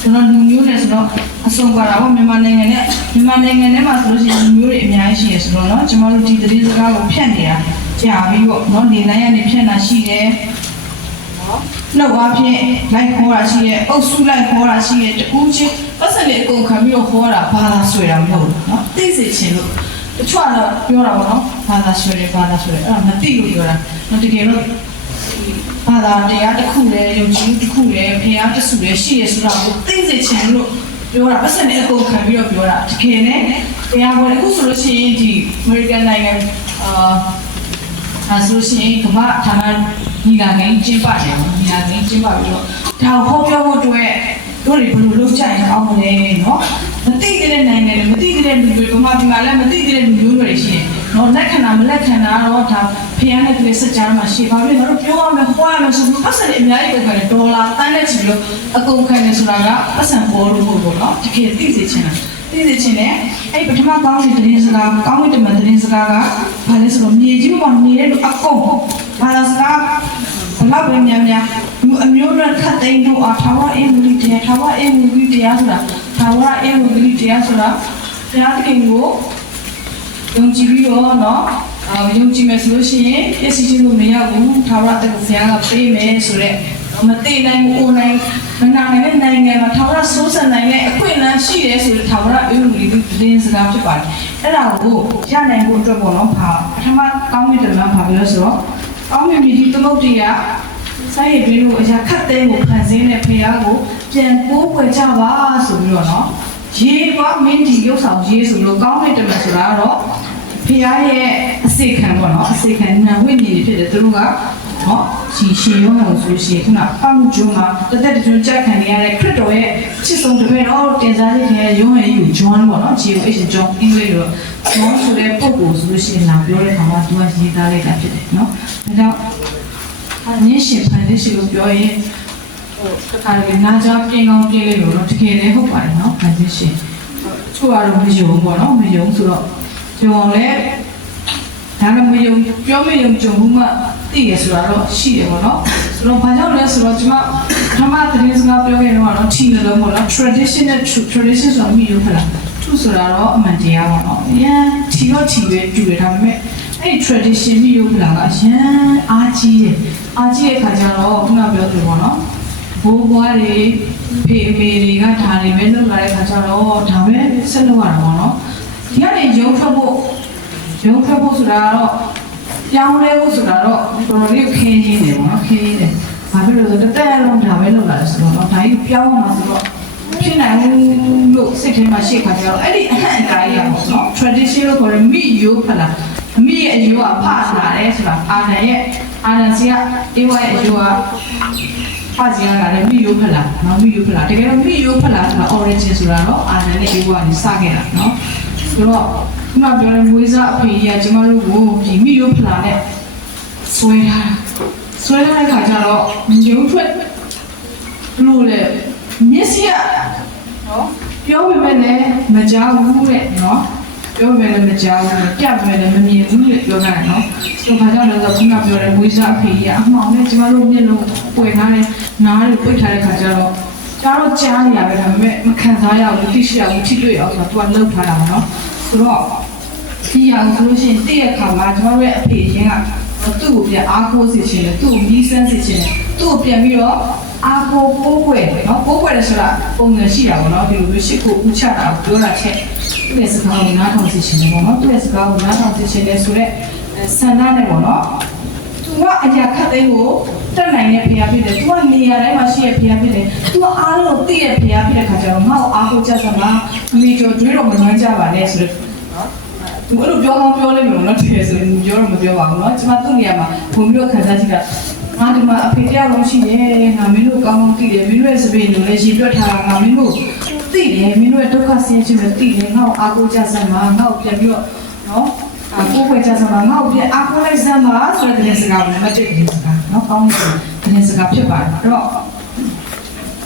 ဆိုတော့လူမျိုးနဲ့ဆိုတော့အဆုံးပါတာပေါ့မြန်မာနိုင်ငံထဲမှာဆိုလို့ရှိရင်လူမျိုးတွေအများကြီးရှိရဆိုတော့เนาะကျွန်တော်တို့ဒီသတင်းစကားကိုဖြတ်နေတာကြာပြီပေါ့เนาะနေတိုင်းကနေဖြတ်တာရှိတယ်လောက်ပါဖြင့်လိုက်ခေါ်တာရှိတယ်အုပ်စုလိုက်ခေါ်တာရှိတယ်တူးချင်းပတ်စံလေးအကုန်ခံပြီးတော့ခေါ်တာဘာသာဆွဲတာမဟုတ်ဘူးเนาะသိစေချင်လို့တချို့ကတော့ပြောတာပေါ့เนาะဘာသာဆွဲတယ်အဲ့ဒါမသိလို့ပြောတာတကယ်တော့ဘာသာတရားတစ်ခုလည်းယုံကြည်တစ်ခုလည်းဘုရားတဆူလည်းရှိရဆိုတာကိုသိစေချင်လို့ပြောတာပတ်စံနဲ့အကုန်ခံပြီးတော့ပြောတာတကယ်နဲ့တရားပေါ်အခုဆိုလို့ရှိရင်ဒီ American နိုင်ငံဆိုလို့ရှိရင်ကမ္ဘာဌာနညီလာခံကျင်းပတယ်ညီလာခံကျင်းပပြီးတော့ဒါဟောပြောဖို့အတွက်တို့တွေဘယ်လိုလုပ်ကြရင်ကောင်းမလဲเนาะမသိတဲ့နိုင်ငံတွေမသိတဲ့လူတွေကမှဒီမှာလည်းမသိတဲ့လူမျိုးတွေရှိတယ်เนาะလက်ခံတာမလက်ခံတာတော့ဒါဖျားနဲ့တွေ့စကြမှာရှိပါပြီငါတို့ပြောရမယ်ဟောရမယ်ဆိုပြီးပတ်စံအများကြီးပဲခါတယ်ဒေါ်လာတန်းနဲ့ချီလို့အကုန်ခံနေဆိုတာကပတ်စံပေါ်လို့ဟုတ်ပေါ့เนาะတကယ်သိစေချင်တာသိစေချင်တယ်အဲ့ပထမကောင်းတဲ့သတင်းစကားကောင်းတဲ့သတင်းစကားကဘာလဲဆိုတော့မြေကြီးပေါ်နေတဲ့လူအကုန်ဘာသာစကားဘလောက်ပဲများများအမျိုးရခတ်တဲ့တို့အထာဝရအင်္ဂလိပ်တရားထာဝရအင်္ဂလိပ်တရားဆိုတာထာဝရအင်္ဂလိပ်တရားဆိုတာတရားသခင်ကိုယုံကြည်ပြီးတော့เนาะယုံကြည်မယ်ဆိုလို့ရှိရင်ပြည့်စုံခြင်းလို့မရဘူးထာဝရတဲ့ဘုရားကပေးမယ်ဆိုတော့မသိနိုင်ဘူး online မနာနိုင်တဲ့နိုင်ငံမှာထာဝရစိုးစံနိုင်တဲ့အခွင့်အလမ်းရှိတယ်ဆိုတော့ထာဝရအင်္ဂလိပ်သတင်းစကားဖြစ်ပါတယ်အဲ့ဒါကိုရနိုင်ဖို့အတွက်ပေါ့နော်ပထမကောင်းတဲ့တလမ်းပါပြောဆိုတော့ကောင်းမြတ်မြည်ဒီသမုတ်တရားဆိုင်ရပြီးလို့အရာခတ်တဲ့ကိုဖန်ဆင်းတဲ့ဖရာကိုပြန်ပိုးပွေကြပါဆိုပြီးတော့နော်ရေကမင်းဒီရုပ်ဆောင်ရေးဆိုလို့ကောင်းတဲ့တမန်ဆိုတာကတော့ဖရာရဲ့အစိခံပေါ့နော်အစိခံနံဝိညာဉ်တွေဖြစ်တယ်သူတို့ကနော်ရှင်ရုံးလို့ဆိုရှင်ခုနပတ်မှုကျွန်းမှာတက်တွန်းကြက်ခံနေရတဲ့ခရစ်တော်ရဲ့ချစ်ဆုံးတပည့်တော်တင်စားခြင်းရဲ့ရုံးရည်ကိုဂျွန်ပေါ့နော် G.O.H. John အင်္ဂလိပ်လိုဂျွန်ဆိုတဲ့ပုဂ္ဂိုလ်ဆိုလို့ရှိရင်လာပြောတဲ့ခါမှာသူကရေးသားလိုက်တာဖြစ်တယ်နော်ဒါကြောင့်အနည်းရှင်ဖန်တဲ့ရှိလို့ပြောရင်ဟိုတခါလေနားကြားပြင်းကောင်းပြင်းလေးလို့တော့တကယ်လည်းဟုတ်ပါတယ်နော်ဖန်တဲ့ရှင်ချို့ကတော့မယုံပေါ့နော်မယုံဆိုတော့ဂျုံလည်းဒါကမယုံပြောမယုံကြုံမှုမှသိရဆိုတာတော့ရှိတယ်ပေါ့နော်ဆိုတော့ဘာကြောင့်လဲဆိုတော့ကျွန်မဓမ္မသတင်းစကားပြောခဲ့တော့တော့ထီလို့ပေါ့နော် traditional tradition ဆိုမိလို့ခလားသူဆိုတာတော့အမှန်တရားပေါ့နော်ရန်ထီတော့ထီပဲတူတယ်ဒါပေမဲ့အဲ့ tradition မိလို့ခလားကရန်အားကြီးတယ်အားကြီးတဲ့ခါကျတော့ခုနပြောသလိုပေါ့နော်ဘိုးဘွားတွေဖေအမေတွေကဒါတွေပဲလုပ်လာတဲ့ခါကျတော့ဒါပဲဆက်လုပ်ရတာပေါ့နော်ဒီကနေရုံထွက်ဖို့ဆိုတာတော့ပြောင်းလဲဖို့ဆိုတာတော့တော်တော်လေးခင်းကြီးနေပေါ့နော်ခင်းကြီးတယ်။ဘာဖြစ်လို့လဲဆိုတော့တက်လုံးဒါပဲလုပ်လာတယ်ဆိုတော့ဒါကြီးပြောင်းမှာဆိုတော့ဖြစ်နိုင်လို့စိတ်ထဲမှာရှိခါကြတော့အဲ့ဒီအဟန့်အတားကြီးရပေါ့နော် traditional ကိုရမိယိုးဖလားမိရဲ့အယိုးကဖလာတယ်ဆိုတာအာဏာစီကအေးဝရဲ့အယိုးကဖစီကလည်းမိယိုးဖလားနော်မိယိုးဖလားတကယ်တော့မိယိုးဖလားဆိုတာ origin ဆိုတာတော့အာဏာနဲ့အေးဝကနေစခဲ့တာနော်ဆိုတော့ခုနပြောတဲ့မွေးစားအဖေကြီးကကျမတို့ကိုဒီမိယိုးဖလာနဲ့ဆွဲထားတဲ့ခါကျတော့ရုပ်ထွက်လို့လေမျက်စိကနော်ပြောပေမဲ့လည်းမကြောက်ဘူးတဲ့နော်ပြောပေမဲ့လည်းမကြောက်ဘူးပြပေမဲ့လည်းမမြင်ဘူးလေပြောတာနော်ဆိုတော့ခါကျတော့ခုနပြောတဲ့မွေးစားအဖေကြီးကအမှောင်နဲ့ကျမတို့မျက်လုံးပွေထားတဲ့နားတွေပိတ်ထားတဲ့ခါကျတော့ကျတော့ကြားနေရပဲဒါပေမဲ့မခံစားရဘူးသိရှိရဘူးထိတွေ့အောင်ဆိုတော့သူကလှုပ်ထားတာပေါ့နော်ဆိုတော့ဒီအောင်ဆိုလို့ရှိရင်တည့်ရခါမှာကျမတို့ရဲ့အဖေချင်းကသူ့ကိုပြန်အားကိုးစေချင်တယ်သူ့ကိုနီးစမ်းစေချင်တယ်သူ့ကိုပြန်ပြီးတော့အားကိုးပိုးွယ်နော်ပိုးွယ်တယ်ဆိုတာပုံစံရှိတာပေါ့နော်ဒီလိုမျိုးရှစ်ကိုဥချတာပြောတာချက်သူ့ရဲ့စကားကိုနားထောင်စေချင်တယ်ပေါ့နော်သူ့ရဲ့စကားကိုနားထောင်စေချင်တယ်ဆိုတော့ဆန္ဒနဲ့ပေါ့နော်သူကအရာခတ်သိမ်းကိုတက်နိုင်တဲ့ဖျားဖြစ်တယ်သူကနေရာတိုင်းမှာရှိတဲ့ဖျားဖြစ်တယ်သူကအားလုံးသိတဲ့ဖျားဖြစ်တဲ့ခါကျတော့ငါ့ကိုအားကိုးကြစမှာအမိကျော်တွေးတော့မနှွမ်းကြပါနဲ့ဆိုတော့သူအဲ့လိုပြောလိမ့်မယ်နော်တကယ်ဆိုရင်ပြောတော့မပြောပါဘူးနော်ကျွန်မသူ့နေရာမှာဝင်ပြီးတော့ခံစားကြည့်တာငါဒီမှာအဖေတယောက်လုံးရှိတယ်ငါမင်းတို့ကောင်းကောင်းသိတယ်မင်းတို့ရဲ့စပင်းတို့လည်းရေတွက်ထားတာငါမင်းတို့သိတယ်မင်းတို့ရဲ့ဒုက္ခဆင်းရဲခြင်းလည်းသိတယ်ငါ့ကိုအားကိုးကြစမ်းပါငါ့ကိုပြန်ပြီးတော့နော်အားကိုးကြစမ်းပါငါ့ကိုပြန်အားကိုးလိုက်စမ်းပါဆိုတဲ့သတင်းစကားကိုမတည့်တဲ့စကားနော်ကောင်းတဲ့သတင်းစကားဖြစ်ပါတယ်အဲ့တော့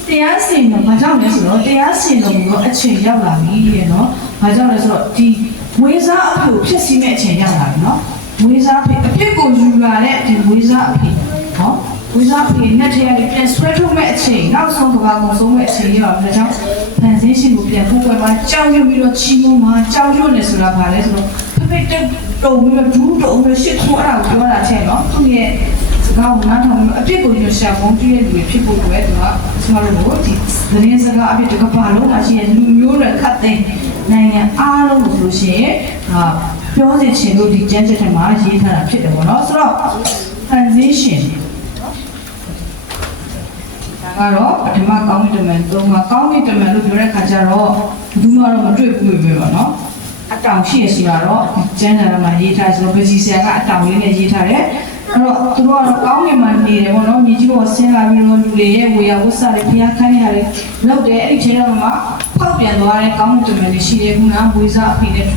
တရားစီရင်တော့ဘာကြောင့်လဲဆိုတော့တရားစီရင်တော့အချိန်ရောက်လာပြီတဲ့နော်ဘာကြောင့်လဲဆိုတော့ဒီဝေစားအဖို့ဖြစ်စီမဲ့အချိန်ရောက်လာပြီနော် ဝေစားဖေအဖြစ်ကိုယူလာတဲ့ဒီဝေစားအဖေနော်ဝေစားဖေနဲ့တည်းကနေပြန်ဆွဲထုတ်မဲ့အချိန်နောက်ဆုံးကဘာကုန်ဆုံးမဲ့အချိန်ရောဒါကြောင့်ဖန်ဆင်းရှင်ကိုပြန်ပို့ပွဲမှာကြောက်ရွံ့ပြီးတော့ချီးမွမ်းမှာကြောက်ရွံ့နေဆိုတာဗာလဲဆိုတော့ဖိတက်တုံပြီးတော့ဒူးတုံပြီးရှစ်ထိုးအဲ့ဒါကိုပြောတာချက်နော်သူရဲ့စကားကိုနားထောင်ပြီးအဖြစ်ကိုယူရှာပုံပြည့်တဲ့လူတွေဖြစ်ဖို့လိုတယ်သူကကျွန်တော်တို့ဒီသတင်းစကားအဖြစ်တကဘာလုံးလာရှိတဲ့လူမျိုးတွေခတ်တဲ့နိုင်ငံအားလုံးကိုဆိုရှင်ပြောစီချင်လို့ဒီကျမ်းချက်ထဲမှာရေးထားတာဖြစ်တယ်ပေါ့နော်ဆိုတော့ transition ဒါကတော့ပထမကောင်းတဲ့တမန်သုံးပါကောင်းတဲ့တမန်လို့ပြောတဲ့ခါကျတော့ဘူးမှတော့မတွေ့ဘူးပဲပေါ့နော်အတောင်ရှိရဆိုတာတော့ကျမ်းစာမှာရေးထားဆိုတော့ဗစီဆရာကအတောင်လေးနဲ့ရေးထားတယ်အဲ့တော့သူတို့ကတော့ကောင်းကင်မှာနေတယ်ပေါ့နော်မြေကြီးပေါ်ဆင်းလာပြီးတော့လူတွေရဲ့ဝေယဝဆတွေဖျားခိုင်းရတယ်လောက်တယ်အဲ့ဒီချိန်တော့မှဖောက်ပြန်သွားတဲ့ကောင်းတဲ့တမန်တွေရှိတယ်ခုနဝေစာအဖေနဲ့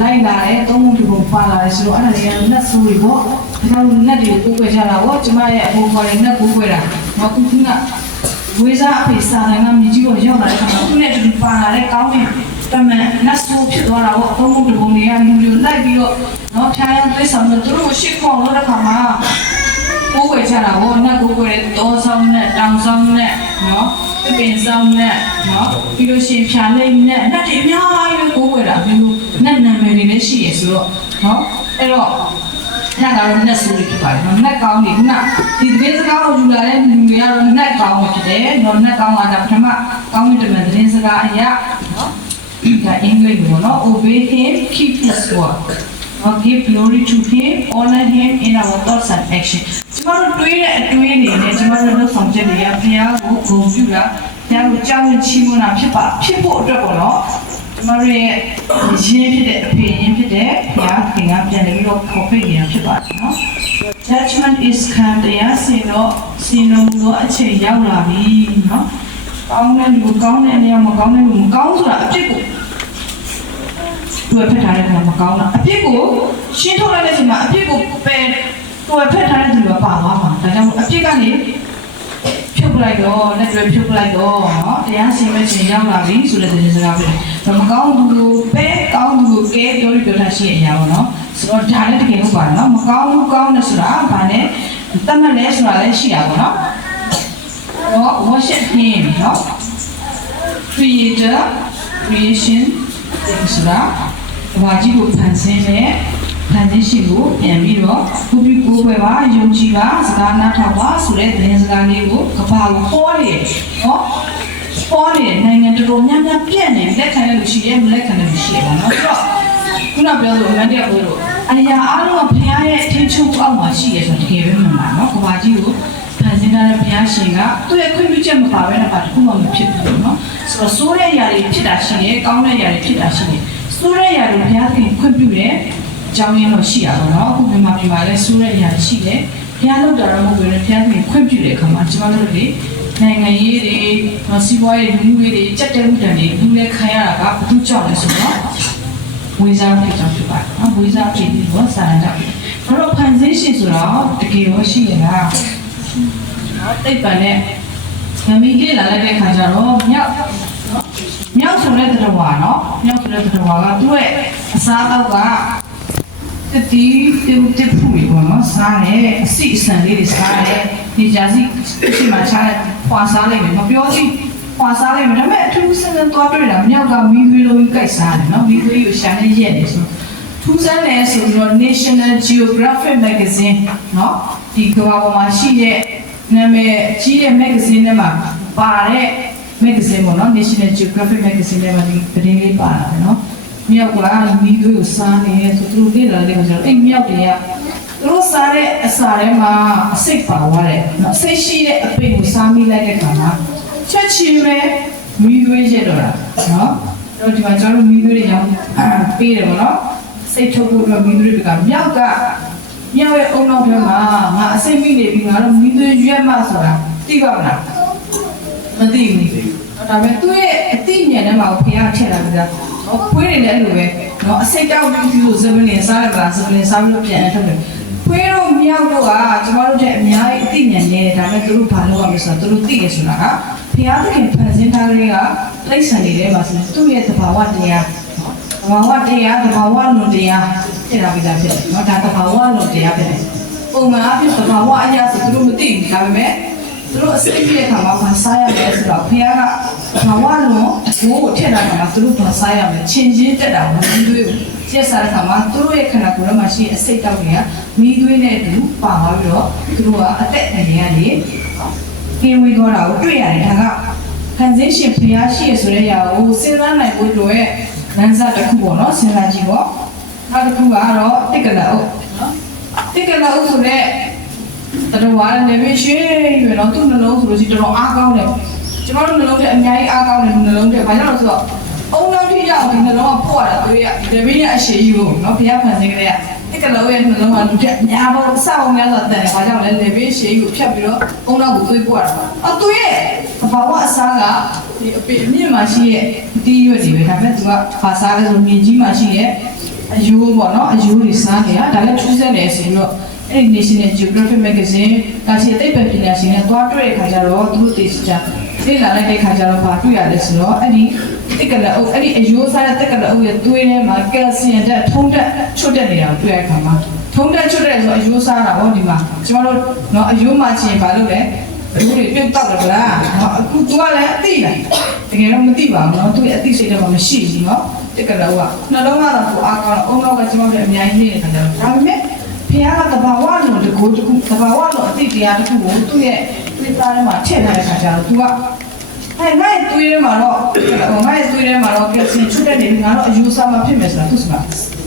လိုက်လာတယ်သုံးမှုတွေပါလာတယ်ဆိုတော့အဲ့ဒါတွေကလက်ဆူတွေပေါ့ဒါကြောင့်လက်တွေကိုကိုယ်ကြတာပေါ့ကျမရဲ့အဖိုးခေါ်တဲ့လက်ကိုယ်တာမကူကူကဝေစာအဖေစာတယ်ကမြေကြီးပေါ်ရောက်လာတဲ့ခါမှာသူနဲ့တူပါလာတဲ့ကောင်းတဲ့တမန်လက်ဆူဖြစ်သွားတာပေါ့သုံးမှုတွေကလူတွေလိုက်ပြီးတော့နော်ဖျားရသိဆောင်တော့သူတို့ရှစ်ခေါ်လို့တဲ့ခါမှာကိုယ်ဝေချတာပေါ့နတ်ကိုယ်ဝေတောဆောင်နဲ့တောင်ဆောင်နဲ့နော်ပင်ဆောင်နဲ့နော်ပြီးလို့ရှိရင်ဖြာလိမ့်နဲ့နတ်တွေအများကြီးကိုယ်ဝေတာပြီးလို့နတ်နာမည်တွေလည်းရှိရဆိုတော့နော်အဲ့တော့နတ်ကတော့နတ်ဆိုလို့ဖြစ်ပါတယ်နော်နတ်ကောင်းနေခုနဒီသတင်းစကားကိုယူလာတဲ့လူတွေကတော့နတ်ကောင်းဖြစ်တယ်နော်နတ်ကောင်းကဒါပထမကောင်းတဲ့သတင်းစကားအရာနော်ဒါအင်္ဂလိပ်ပေါ့နော် obey him keep his word give glory to him honor him in our thoughts and action ကျမတို့တွေးတဲ့အတွေးတွေနဲ့ကျမတို့လုပ်ဆောင်ချက်တွေကဘုရားကိုဂုဏ်ပြုတာဘုရားကိုကြောက်ရွံ့ချီးမွမ်းတာဖြစ်ဖို့အတွက်ပေါ့နော်ကျမတို့ရဲ့ရင်းဖြစ်တဲ့အဖေရင်းဖြစ်တဲ့ဘုရားခင်ကပြန်ပြီးတော့ခေါ်ဖိတ်နေတာဖြစ်ပါတယ်နော် judgment is come တရားစင်တော့အချိန်ရောက်လာပြီနော်ကောင်းတဲ့လူကောင်းတဲ့နေရာမကောင်းတဲ့လူမကောင်းဆိုတာအဖြစ်ကိုတွေ့ဖက်ထားတဲ့ခါမကောင်းတာအပြစ်ကိုရှင်းထုတ်လိုက်တဲ့အချိန်မှာအပြစ်ကိုပယ်တွေ့ဖက်ထားတဲ့သူကပါသွားမှာဒါကြောင့်အပြစ်ကနေဖြုတ်လိုက်တော့လက်တွေဖြုတ်လိုက်တော့နော်တရားစီမံခြင်းရောက်လာပြီဆိုတဲ့သတင်းစကားပဲဒါမကောင်းဘူးလို့ပဲကောင်းဘူးလို့ကဲပြောလို့ပြောတာရှိရအောင်နော်ဆိုတော့ဒါလည်းတကယ်ဟုတ်ပါနော်မကောင်းဘူးကောင်းတယ်ဆိုတာဘာနဲ့တတ်မှတ်လဲဆိုတာလည်းရှိရပါတော့နော် worship him နော် creator creation ဆိုတာဘာကြီးကိုဖန်ဆင်းတဲ့ဖန်ဆင်းရှင်ကိုပြန်ပြီးတော့ကိုပြီးကိုပဲပါယုံကြည်ပါစကားနားထောင်ပါဆိုတဲ့သတင်းစကားလေးကိုကဘာကိုပေါ်နေနော်ပေါ်နေနိုင်ငံတော်တော်များများပြည့်နေလက်ခံတဲ့လူရှိတယ်မလက်ခံတဲ့လူရှိတယ်နော်ဆိုတော့ခုနပြောလို့မန်တဲ့ဘိုးတို့အရာအားလုံးကဘုရားရဲ့အထင်ချုပ်အောက်မှာရှိရဆိုတကယ်ပဲမှန်ပါနော်ကဘာကြီးကိုဖန်ဆင်းတဲ့ဘုရားရှင်ကသူ့ရဲ့ခွင့်ပြုချက်မပါဘဲနဲ့ဘာတစ်ခုမှမဖြစ်ဘူးနော်ဆိုတော့ဆိုးတဲ့ຢာတွေဖြစ်တာရှိတယ်ကောင်းတဲ့ຢာတွေဖြစ်တာရှိတယ်ဆိုးတဲ့ຢာတွေဘုရားခင်ခွင့်ပြုတယ်အကြောင်းရင်းတော့ရှိရပါတော့အခုမြန်မာပြည်မှာလည်းဆိုးတဲ့ຢာရှိတယ်ဘုရားလုပ်တာတော့မဟုတ်ဘူးလေဘုရားခင်ခွင့်ပြုတဲ့အခါမှာကျမတို့တွေနိုင်ငံရေးတွေစီးပွားရေးလူမျိုးတွေစက်တဲ့ဥဒ္ဒန်တွေလူလည်းခံရတာကဘာလို့ကြောက်လဲဆိုတော့ဝေစားဖြစ်ကြောင့်ဖြစ်ပါတယ်နော်ဝေစားဖြစ်ပြီးတော့စာရန်ကြောင့်ဘာလို့ဖန်ဆင်းရှင်ဆိုတော့တကယ်ရောရှိရလားတိတ်ပံနဲ့ငမီးလေးလာလိုက်တဲ့ခါကျတော့မြောက်ဆိုတဲ့တော်ဝါနော်မြောက်ဆိုတဲ့တော်ဝါကသူ့ရဲ့အစားအသောက်ကတီးဖူးပေါ့နော်စားတယ်အစီအစံလေးတွေစားတယ်ဒီကြစီရှိမှချားဖွာစားလိုက်မယ်မပြောသေးဖွာစားလိုက်မယ်ဒါပေမဲ့အထူးစံတော့တွေ့တာမြောက်ကမီးသွေးလုံးကိုက်စားတယ်နော်မီးသွေးကိုရှာနေရက်တယ်ဆိုထူးဆန်းတယ်ဆိုတော့ National Geographic Magazine နော်ဒီကမ္ဘာပေါ်မှာရှိတဲ့နာမည်ကြီးတဲ့ magazine ထဲမှာပါတဲ့ magazine ပေါ့နော် National Geographic Magazine ထဲမှာဒီသတင်းလေးပါတာနော်မြောက်ကမီးသွေးကိုစားနေဆိုသူတို့လေ့လာတယ်ဆိုတော့အဲ့မြောက်တွေကသူတို့စားတဲ့အစာထဲမှာအစိတ်ပါသွားတယ်နော်အစိတ်ရှိတဲ့အပင်ကိုစားမိလိုက်တဲ့ခါမှာချက်ချင်းပဲမီးသွေးရတော့တာနော်တော့ဒီမှာကျွန်တော်တို့မီးသွေးတွေရောပေးတယ်ပေါ့နော်စိတ်ထုတ်ဖို့အတွက်မီးသွေးတွေကမြောက်ရဲ့အုံနောက်ထဲမှာငါအစိတ်မိနေပြီငါတို့မီးသွေးရွက်မှဆိုတာသိပါမလားမသိဘူးဒါပေမဲ့သူ့ရဲ့အသိဉာဏ်ထဲမှာဖျားထည့်လာကြတာခွေးတွေလည်းအဲ့လိုပဲနော်အစိတ်တောက်ပြီးလို့ဇဗလင်စားရတာဇဗလင်စားပြီးတော့ပြန်အထုတ်တယ်ခွေးတို့မြောက်တို့ကကျမတို့တဲ့အများကြီးအသိဉာဏ်နဲ့ဒါပေမဲ့သူတို့ဘာလုပ်ရမလဲဆိုတော့သူတို့သိတယ်ဆိုတာကဘုရားသခင်ဖန်ဆင်းထားတဲ့ကလိမ့်ဆန်နေတဲ့မှာဆိုသူ့ရဲ့သဘာဝတရားသဘာဝလွန်တရား ဖြစ်လာပြီးသားဖြစ်တယ်เนาะဒါတဘာဝလို့တရားဖြစ်တယ်ပုံမှန်အဖြစ်တဘာဝအရာဆိုသူတို့မသိဘူးဒါပေမဲ့သူတို့အစိတ်ပြည့်ခါမှာဘာစားရလဲဆိုတော့ဖခင်ကဘာဝလုံးအကျိုးကိုထည့်တာကမှသူတို့ဘာစားရမလဲချင်းချင်းတက်တာမင်းသွေးကိုကျက်စားတဲ့ခါမှာသူတို့ရဲ့ခန္ဓာကိုယ်ထဲမှာရှိတဲ့အစိတ်တောက်တွေကမီးသွေးနဲ့အတူပါသွားပြီးတော့သူတို့ကအသက်အန္တရာယ်ကနေကင်းဝေးသွားတာကိုတွေ့ရတယ်ဒါကဖန်ဆင်းရှင်ဖခင်ရှိရဆိုတဲ့အရာကိုစဉ်းစားနိုင်ဖို့အတွက်လမ်းစာတစ်ခုပေါ့နော်စဉ်းစားကြည့်ပေါ့နောက်တစ်ခုကတော့တိက္ကနာအုပ်နော်တိက္ကနာအုပ်ဆိုတဲ့တော်ဝါနဲ့ပဲရှေ့ရွယ်တော့သူ့နှလုံးဆိုလို့ရှိရင်တော်အားကောင်းတယ်ကျွန်တော်တို့နှလုံးထဲအများကြီးအားကောင်းတယ်နှလုံးထဲဘာကြောင့်လဲဆိုတော့အုံနောက်ထိရောက်ဒီနှလုံးကပို့ရတာတွေ့ရဒီဘေးရဲ့အရှိကြီးကိုနော်ဘုရားဖန်ဆင်းကြတဲ့တိက္ကနာရဲ့နှလုံးကလူတက်အများပေါ်စောင့်များဆိုတဲ့ဘာကြောင့်လဲလေဘေးရှေ့ကြီးကိုဖြတ်ပြီးတော့အုံနောက်ကိုသွေးပို့ရတာသူရဲ့ဘာဝအစားကဒီအပေအမြင့်မှာရှိရဲ့တီးရွက်တွေပဲဒါပေမဲ့သူကဘာစားလဲဆိုမြင်ကြီးမှာရှိရဲ့အယူပေါ့နော်အယူတွေစားနေတာဒါလည်းထူးဆန်းတယ်ဆိုပြီးတော့အဲ့ဒီ National Geographic Magazine ကရှိအသိပ္ပံပညာရှင်တွေတွားတွေ့တဲ့ခါကျတော့သူတို့သိချာသိလာလိုက်တဲ့ခါကျတော့ဘာတွေ့ရလဲဆိုတော့အဲ့ဒီတက်ကလအုပ်အဲ့ဒီအယူစားတဲ့တက်ကလအုပ်ရဲ့သွေးထဲမှာကယ်လ်ဆီယမ်ဓာတ်ထုံးတက်ချွတ်တက်နေတာကိုတွေ့ရခါမှာထုံးတက်ချွတ်တက်ဆိုအယူစားတာပေါ့ဒီမှာကျွန်တော်တို့နော်အယူမှချင်းဘာလို့လဲလူတွေပြုတ်တော့တယ်လားအခုသူကလည်းအသိလားတကယ်တော့မသိပါဘူးနော်သူရဲ့အသိစိတ်တော့မရှိဘူးနော်တက်ကလအုပ်ကနှလုံးကတော့သူအားကောင်းတော့အုံနောက်ကကျွန်တော်တို့အများကြီးနေတဲ့ခါကျတော့ဒါပေမဲ့ဖခင်ကတဘာဝလို့တကူတကူတဘာဝလို့အသိတရားတစ်ခုကိုသူ့ရဲ့သိသားထဲမှာထည့်ထားတဲ့ခါကျတော့သူကအဲ့ငါ့သွေးထဲမှာတော့ငါ့သွေးထဲမှာတော့ကယ်လ်ဆီယမ်ချွတ်တဲ့နေငါတော့အယူဆမှာဖြစ်မယ်ဆိုတာသူ့မှ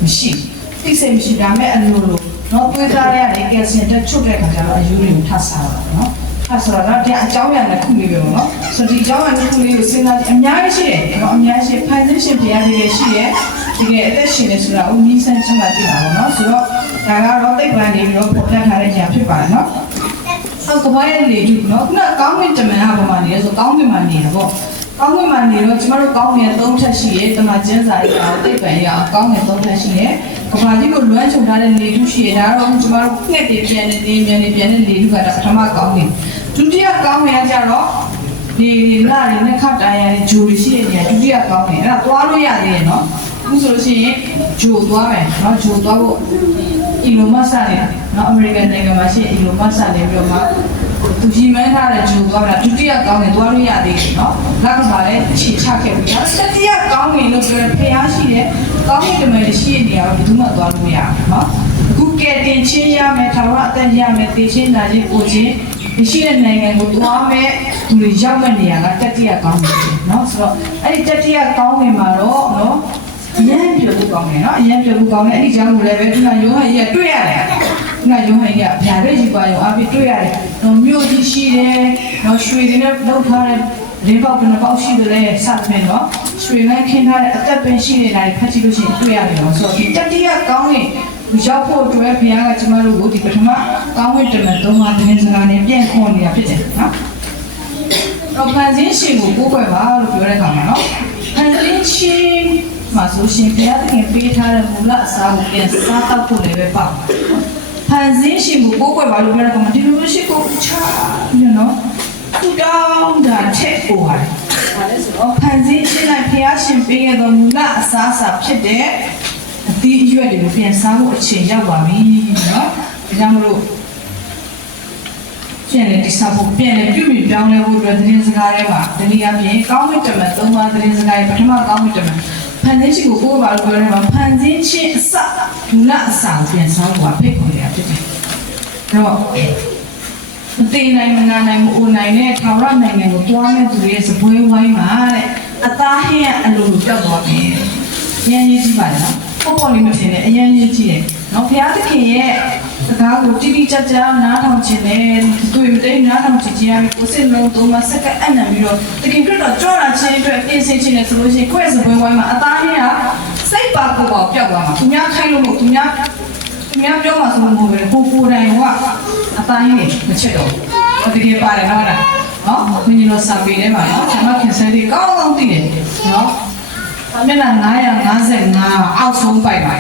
ာမရှိသိစိတ်မရှိဒါမဲ့အလိုလိုနော်သွေးသားထဲကနေကယ်လ်ဆီယမ်တက်ချွတ်တဲ့ခါကျတော့အယူတွေကိုထပ်စားတာနော်အဲ့ဆိုတော့တရားအကြောင်းအရာတစ်ခုလေးပဲပေါ့နော်ဆိုဒီအကြောင်းအရာတစ်ခုလေးကိုစဉ်းစားအများကြီးရှိတယ်နော်အများကြီးဖန်ဆင်းရှင်ဘုရားတွေရှိတယ်တကယ်အသက်ရှင်နေဆိုတာကိုနီးစပ်ချင်မှသိတာပေါ့နော်ဆိုတော့ဒါကတော့သိပ္ပံနေပြီးတော့ပေါ်ပြထားတဲ့အရာဖြစ်ပါတယ်နော်ဟုတ်ကဲ့ဘာလဲလေဒီနော်ခုနကောင်းကင်တမန်ကဘာမှနေလဲဆိုကောင်းကင်မှာနေတယ်ပေါ့ကောင်းကင်မှာနေတော့ကျမတို့ကောင်းကင်3ထပ်ရှိရဲ့တမန်ကျမ်းစာရေးတာသိပ္ပံရအောင်ကောင်းကင်3ထပ်ရှိရဲ့ကဘာကြီးကိုလွှမ်းခြုံထားတဲ့လေထုရှိရဲ့ဒါတော့ကျမတို့ငှက်တွေပြန်နေနေပြန်နေပြန်နေလေထုကတော့ပထမကောင်းကင်ဒုတိယကောင်းကင်ကကြတော့ဒီလာတွေနဲ့ခတ်တာရတဲ့ဂျိုတွေရှိတဲ့နေရာဒုတိယကောင်းကင်အဲ့ဒါသွားလို့ရသေးရဲ့နော်အခုဆိုလို့ရှိရင်ဂျိုသွားမယ်နော်ဂျိုသွားဖို့အီလိုမတ်ဆာနေနော်အမေရိကန်နိုင်ငံမှာရှိအီလိုမတ်ဆာနေပြီးတော့မှသူကြီးမန်းထားတဲ့ဂျိုသွားတာဒုတိယကောင်းကင်သွားလို့ရသေးတယ်နော်လက်ကပါလဲခြေချခဲ့ပြီးတော့တတိယကောင်းကင်လို့ပြောတဲ့ဖျားရှိတဲ့ကောင်းကင်တမန်ရှိတဲ့နေရာကိုဘယ်သူမှသွားလို့မရဘူးနော်အခုကဲတင်ချင်းရမယ်ထာဝရအသက်ရမယ်သိချင်းနာချင်းကိုချင်းရှိတဲ့နိုင်ငံကိုသွားမဲ့သူတွေရောက်မဲ့နေရာကတတိယကောင်းကင်เนาะဆိုတော့အဲ့ဒီတတိယကောင်းကင်မှာတော့เนาะအရင်ပြောလို့ကောင်းတယ်เนาะအရင်ပြောလို့ကောင်းတယ်အဲ့ဒီကြောင့်ကိုလည်းပဲဒီကယောဟန်ကြီးကတွေ့ရတယ်ဒီကယောဟန်ကြီးကဗျာဒိတ်ကြီးပါရောအပြည့်တွေ့ရတယ်เนาะမြို့ကြီးရှိတယ်เนาะရွှေတွေနဲ့လောက်ထားတဲ့လေးပေါက်ကနေပေါက်ရှိတယ်လေစသဖြင့်เนาะရွှေနဲ့ခင်းထားတဲ့အသက်ပင်ရှိနေတာတွေဖတ်ကြည့်လို့ရှိရင်တွေ့ရတယ်เนาะဆိုတော့ဒီတတိယကောင်းကင်ရောက်ဖို့အတွက်ဘုရားကကျမတို့ကိုဒီပထမကောင်းဝိတ္တမသုံးပါးသတင်းစကားနဲ့ပြန်ခေါ်နေတာဖြစ်တယ်နော်။တော့ဖန်ဆင်းရှင်ကိုကိုးကွယ်ပါလို့ပြောတဲ့အခါမှာနော်။ဖန်ဆင်းရှင်မှာဆိုရှင်ဘုရားသခင်ပေးထားတဲ့မူလအစားကိုပြန်စားတောက်ဖို့လည်းပဲပါ။ဖန်ဆင်းရှင်ကိုကိုးကွယ်ပါလို့ပြောတဲ့အခါမှာဒီလိုရှိကိုချာနော်။သူတောင်းတာချက်ပေါ်ပါတယ်။ဒါလည်းဆိုတော့ဖန်ဆင်းရှင်နဲ့ဘုရားရှင်ပေးရတဲ့မူလအစားအစာဖြစ်တဲ့အသီးအရွက်တွေကိုပြန်စားဖို့အချိန်ရောက်ပါပြီနော်။ဒါကြောင့်မလို့ပြန်လည်တိစားဖို့ပြန်လည်ပြုပြင်ပြောင်းလဲဖို့အတွက်သတင်းစကားတွေမှာဒီနေ့အပြင်ကောင်းကင်တမန်3ပါးသတင်းစကားရဲ့ပထမကောင်းကင်တမန်ဖန်ဆင်းခြင်းကိုကိုယ်ပါလို့ပြောတယ်မှာဖန်ဆင်းခြင်းအစမူလအစကိုပြန်စားဖို့ဖိတ်ခေါ်ရဖြစ်တယ်။အဲ့တော့မသိနိုင်မနာနိုင်မအိုနိုင်တဲ့ထာဝရနိုင်ငံကိုတွားမဲ့သူရဲ့စပွဲဝိုင်းမှာတဲ့အသားဟင်းရအလိုလိုပြောက်သွားပြီ။ရန်ကြီးပါလား။ပေါ်လေးမထင်နဲ့အရင်ကြီးကြည့်တယ်။နော်ဘုရားသခင်ရဲ့စကားကိုတိတိကျကျနားထောင်ခြင်းနဲ့တွေ့တဲ့နားထောင်ခြင်းရပြီးကိုယ်စိတ်လုံးသုံးပါစက္ကန့်အနံပြီးတော့တခင်ပြတော့ကြွလာခြင်းအတွက်ပြင်ဆင်ခြင်းနဲ့ဆိုလို့ရှိရင်ခွဲစပွဲဝိုင်းမှာအသားရင်းကစိတ်ပါကိုယ်ပေါ်ပြောက်သွားမှာသူများခိုင်းလို့သူများပြောမှာဆိုလို့မဟုတ်ဘူးကိုယ်တိုင်ကအသားရင်းမချက်တော့ဘူးတကယ်ပါတယ်နော်လားနော်မင်းတို့စာပေထဲမှာနော်ကျွန်တော်ခင်စဲလေးကောင်းကောင်းသိတယ်နော်မျက်နှာ955အောက်ဆုံးပိုက်ပါ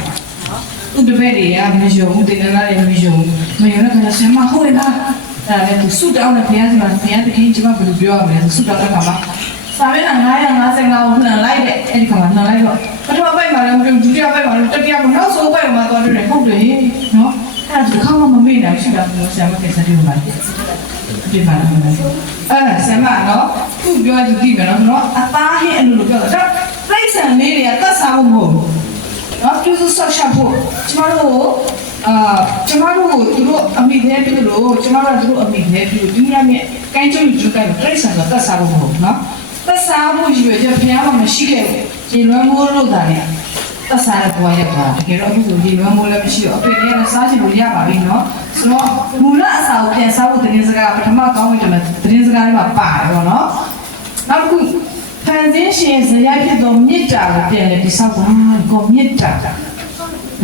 သူတပည့်တွေကမယုံတင်လာတယ်မယုံတဲ့ခါကျဆရာမဟုတ်လားအဲ့ဒါလည်းသူဆုတောင်းတဲ့ဘုရားကဘုရားသခင်ကျွန်မဘယ်လိုပြောရမလဲဆုတောင်းတဲ့ခါမှာ ဒါပေမဲ့955ကိုနှံလိုက်တဲ့အဲ့ဒီခါမှာနှံလိုက်တော့ပထမပိုက်မှာလည်းမတွေ့ဒုတိယပိုက်မှာလည်းတတိယမှာနောက်ဆုံးပိုက်မှာသွားတွေ့တယ်ဟုတ်တယ်နော်အဲ့ဒါဒီခါမှမမေ့နိုင်ရှိတာမျိုးဆရာမကိစ္စတွေပါဒီပါလားအဲ့ဆရာမနော်သူပြောကြည့်မယ်နော်အသားဟင်းအလိုလိုပြောတာပြိဿံလေးတွေကတတ်စားဖို့မဟုတ်ဘူးနော်ပြုစုဆောက်ရှောက်ဖို့ကျမတို့သူတို့အမိသေးပြုလို့ကျမတို့သူတို့အမိသေးပြုဒီနေ့မြဲကိုင်းကျုံကျုပ်ကပြိဿံတော့တတ်စားဖို့မဟုတ်ဘူးနော်တတ်စားဖို့ရွေချက်ဖျားမှမရှိခဲ့ဘူးဒီလွမ်းမိုးလို့တာလေတတ်စားတဲ့ဘဝရက်တာတကယ်တော့အခုဆိုဒီလွမ်းမိုးလည်းမရှိတော့အဖေကလည်းစားချင်လို့ရပါပြီနော်ဆိုတော့မူလအစာကိုပြန်စားဖို့တင်းစကားပထမကောင်းဝင်တယ်တင်းစကားလေးမှာပါတယ်ပေါ့နော်နောက်တစ်ခုဖန်ဆင်းရှင်ဇယဖြစ်သောမေတ္တာကိုပြန်လဲဒီဆောက်ပါကိုမေတ္တာ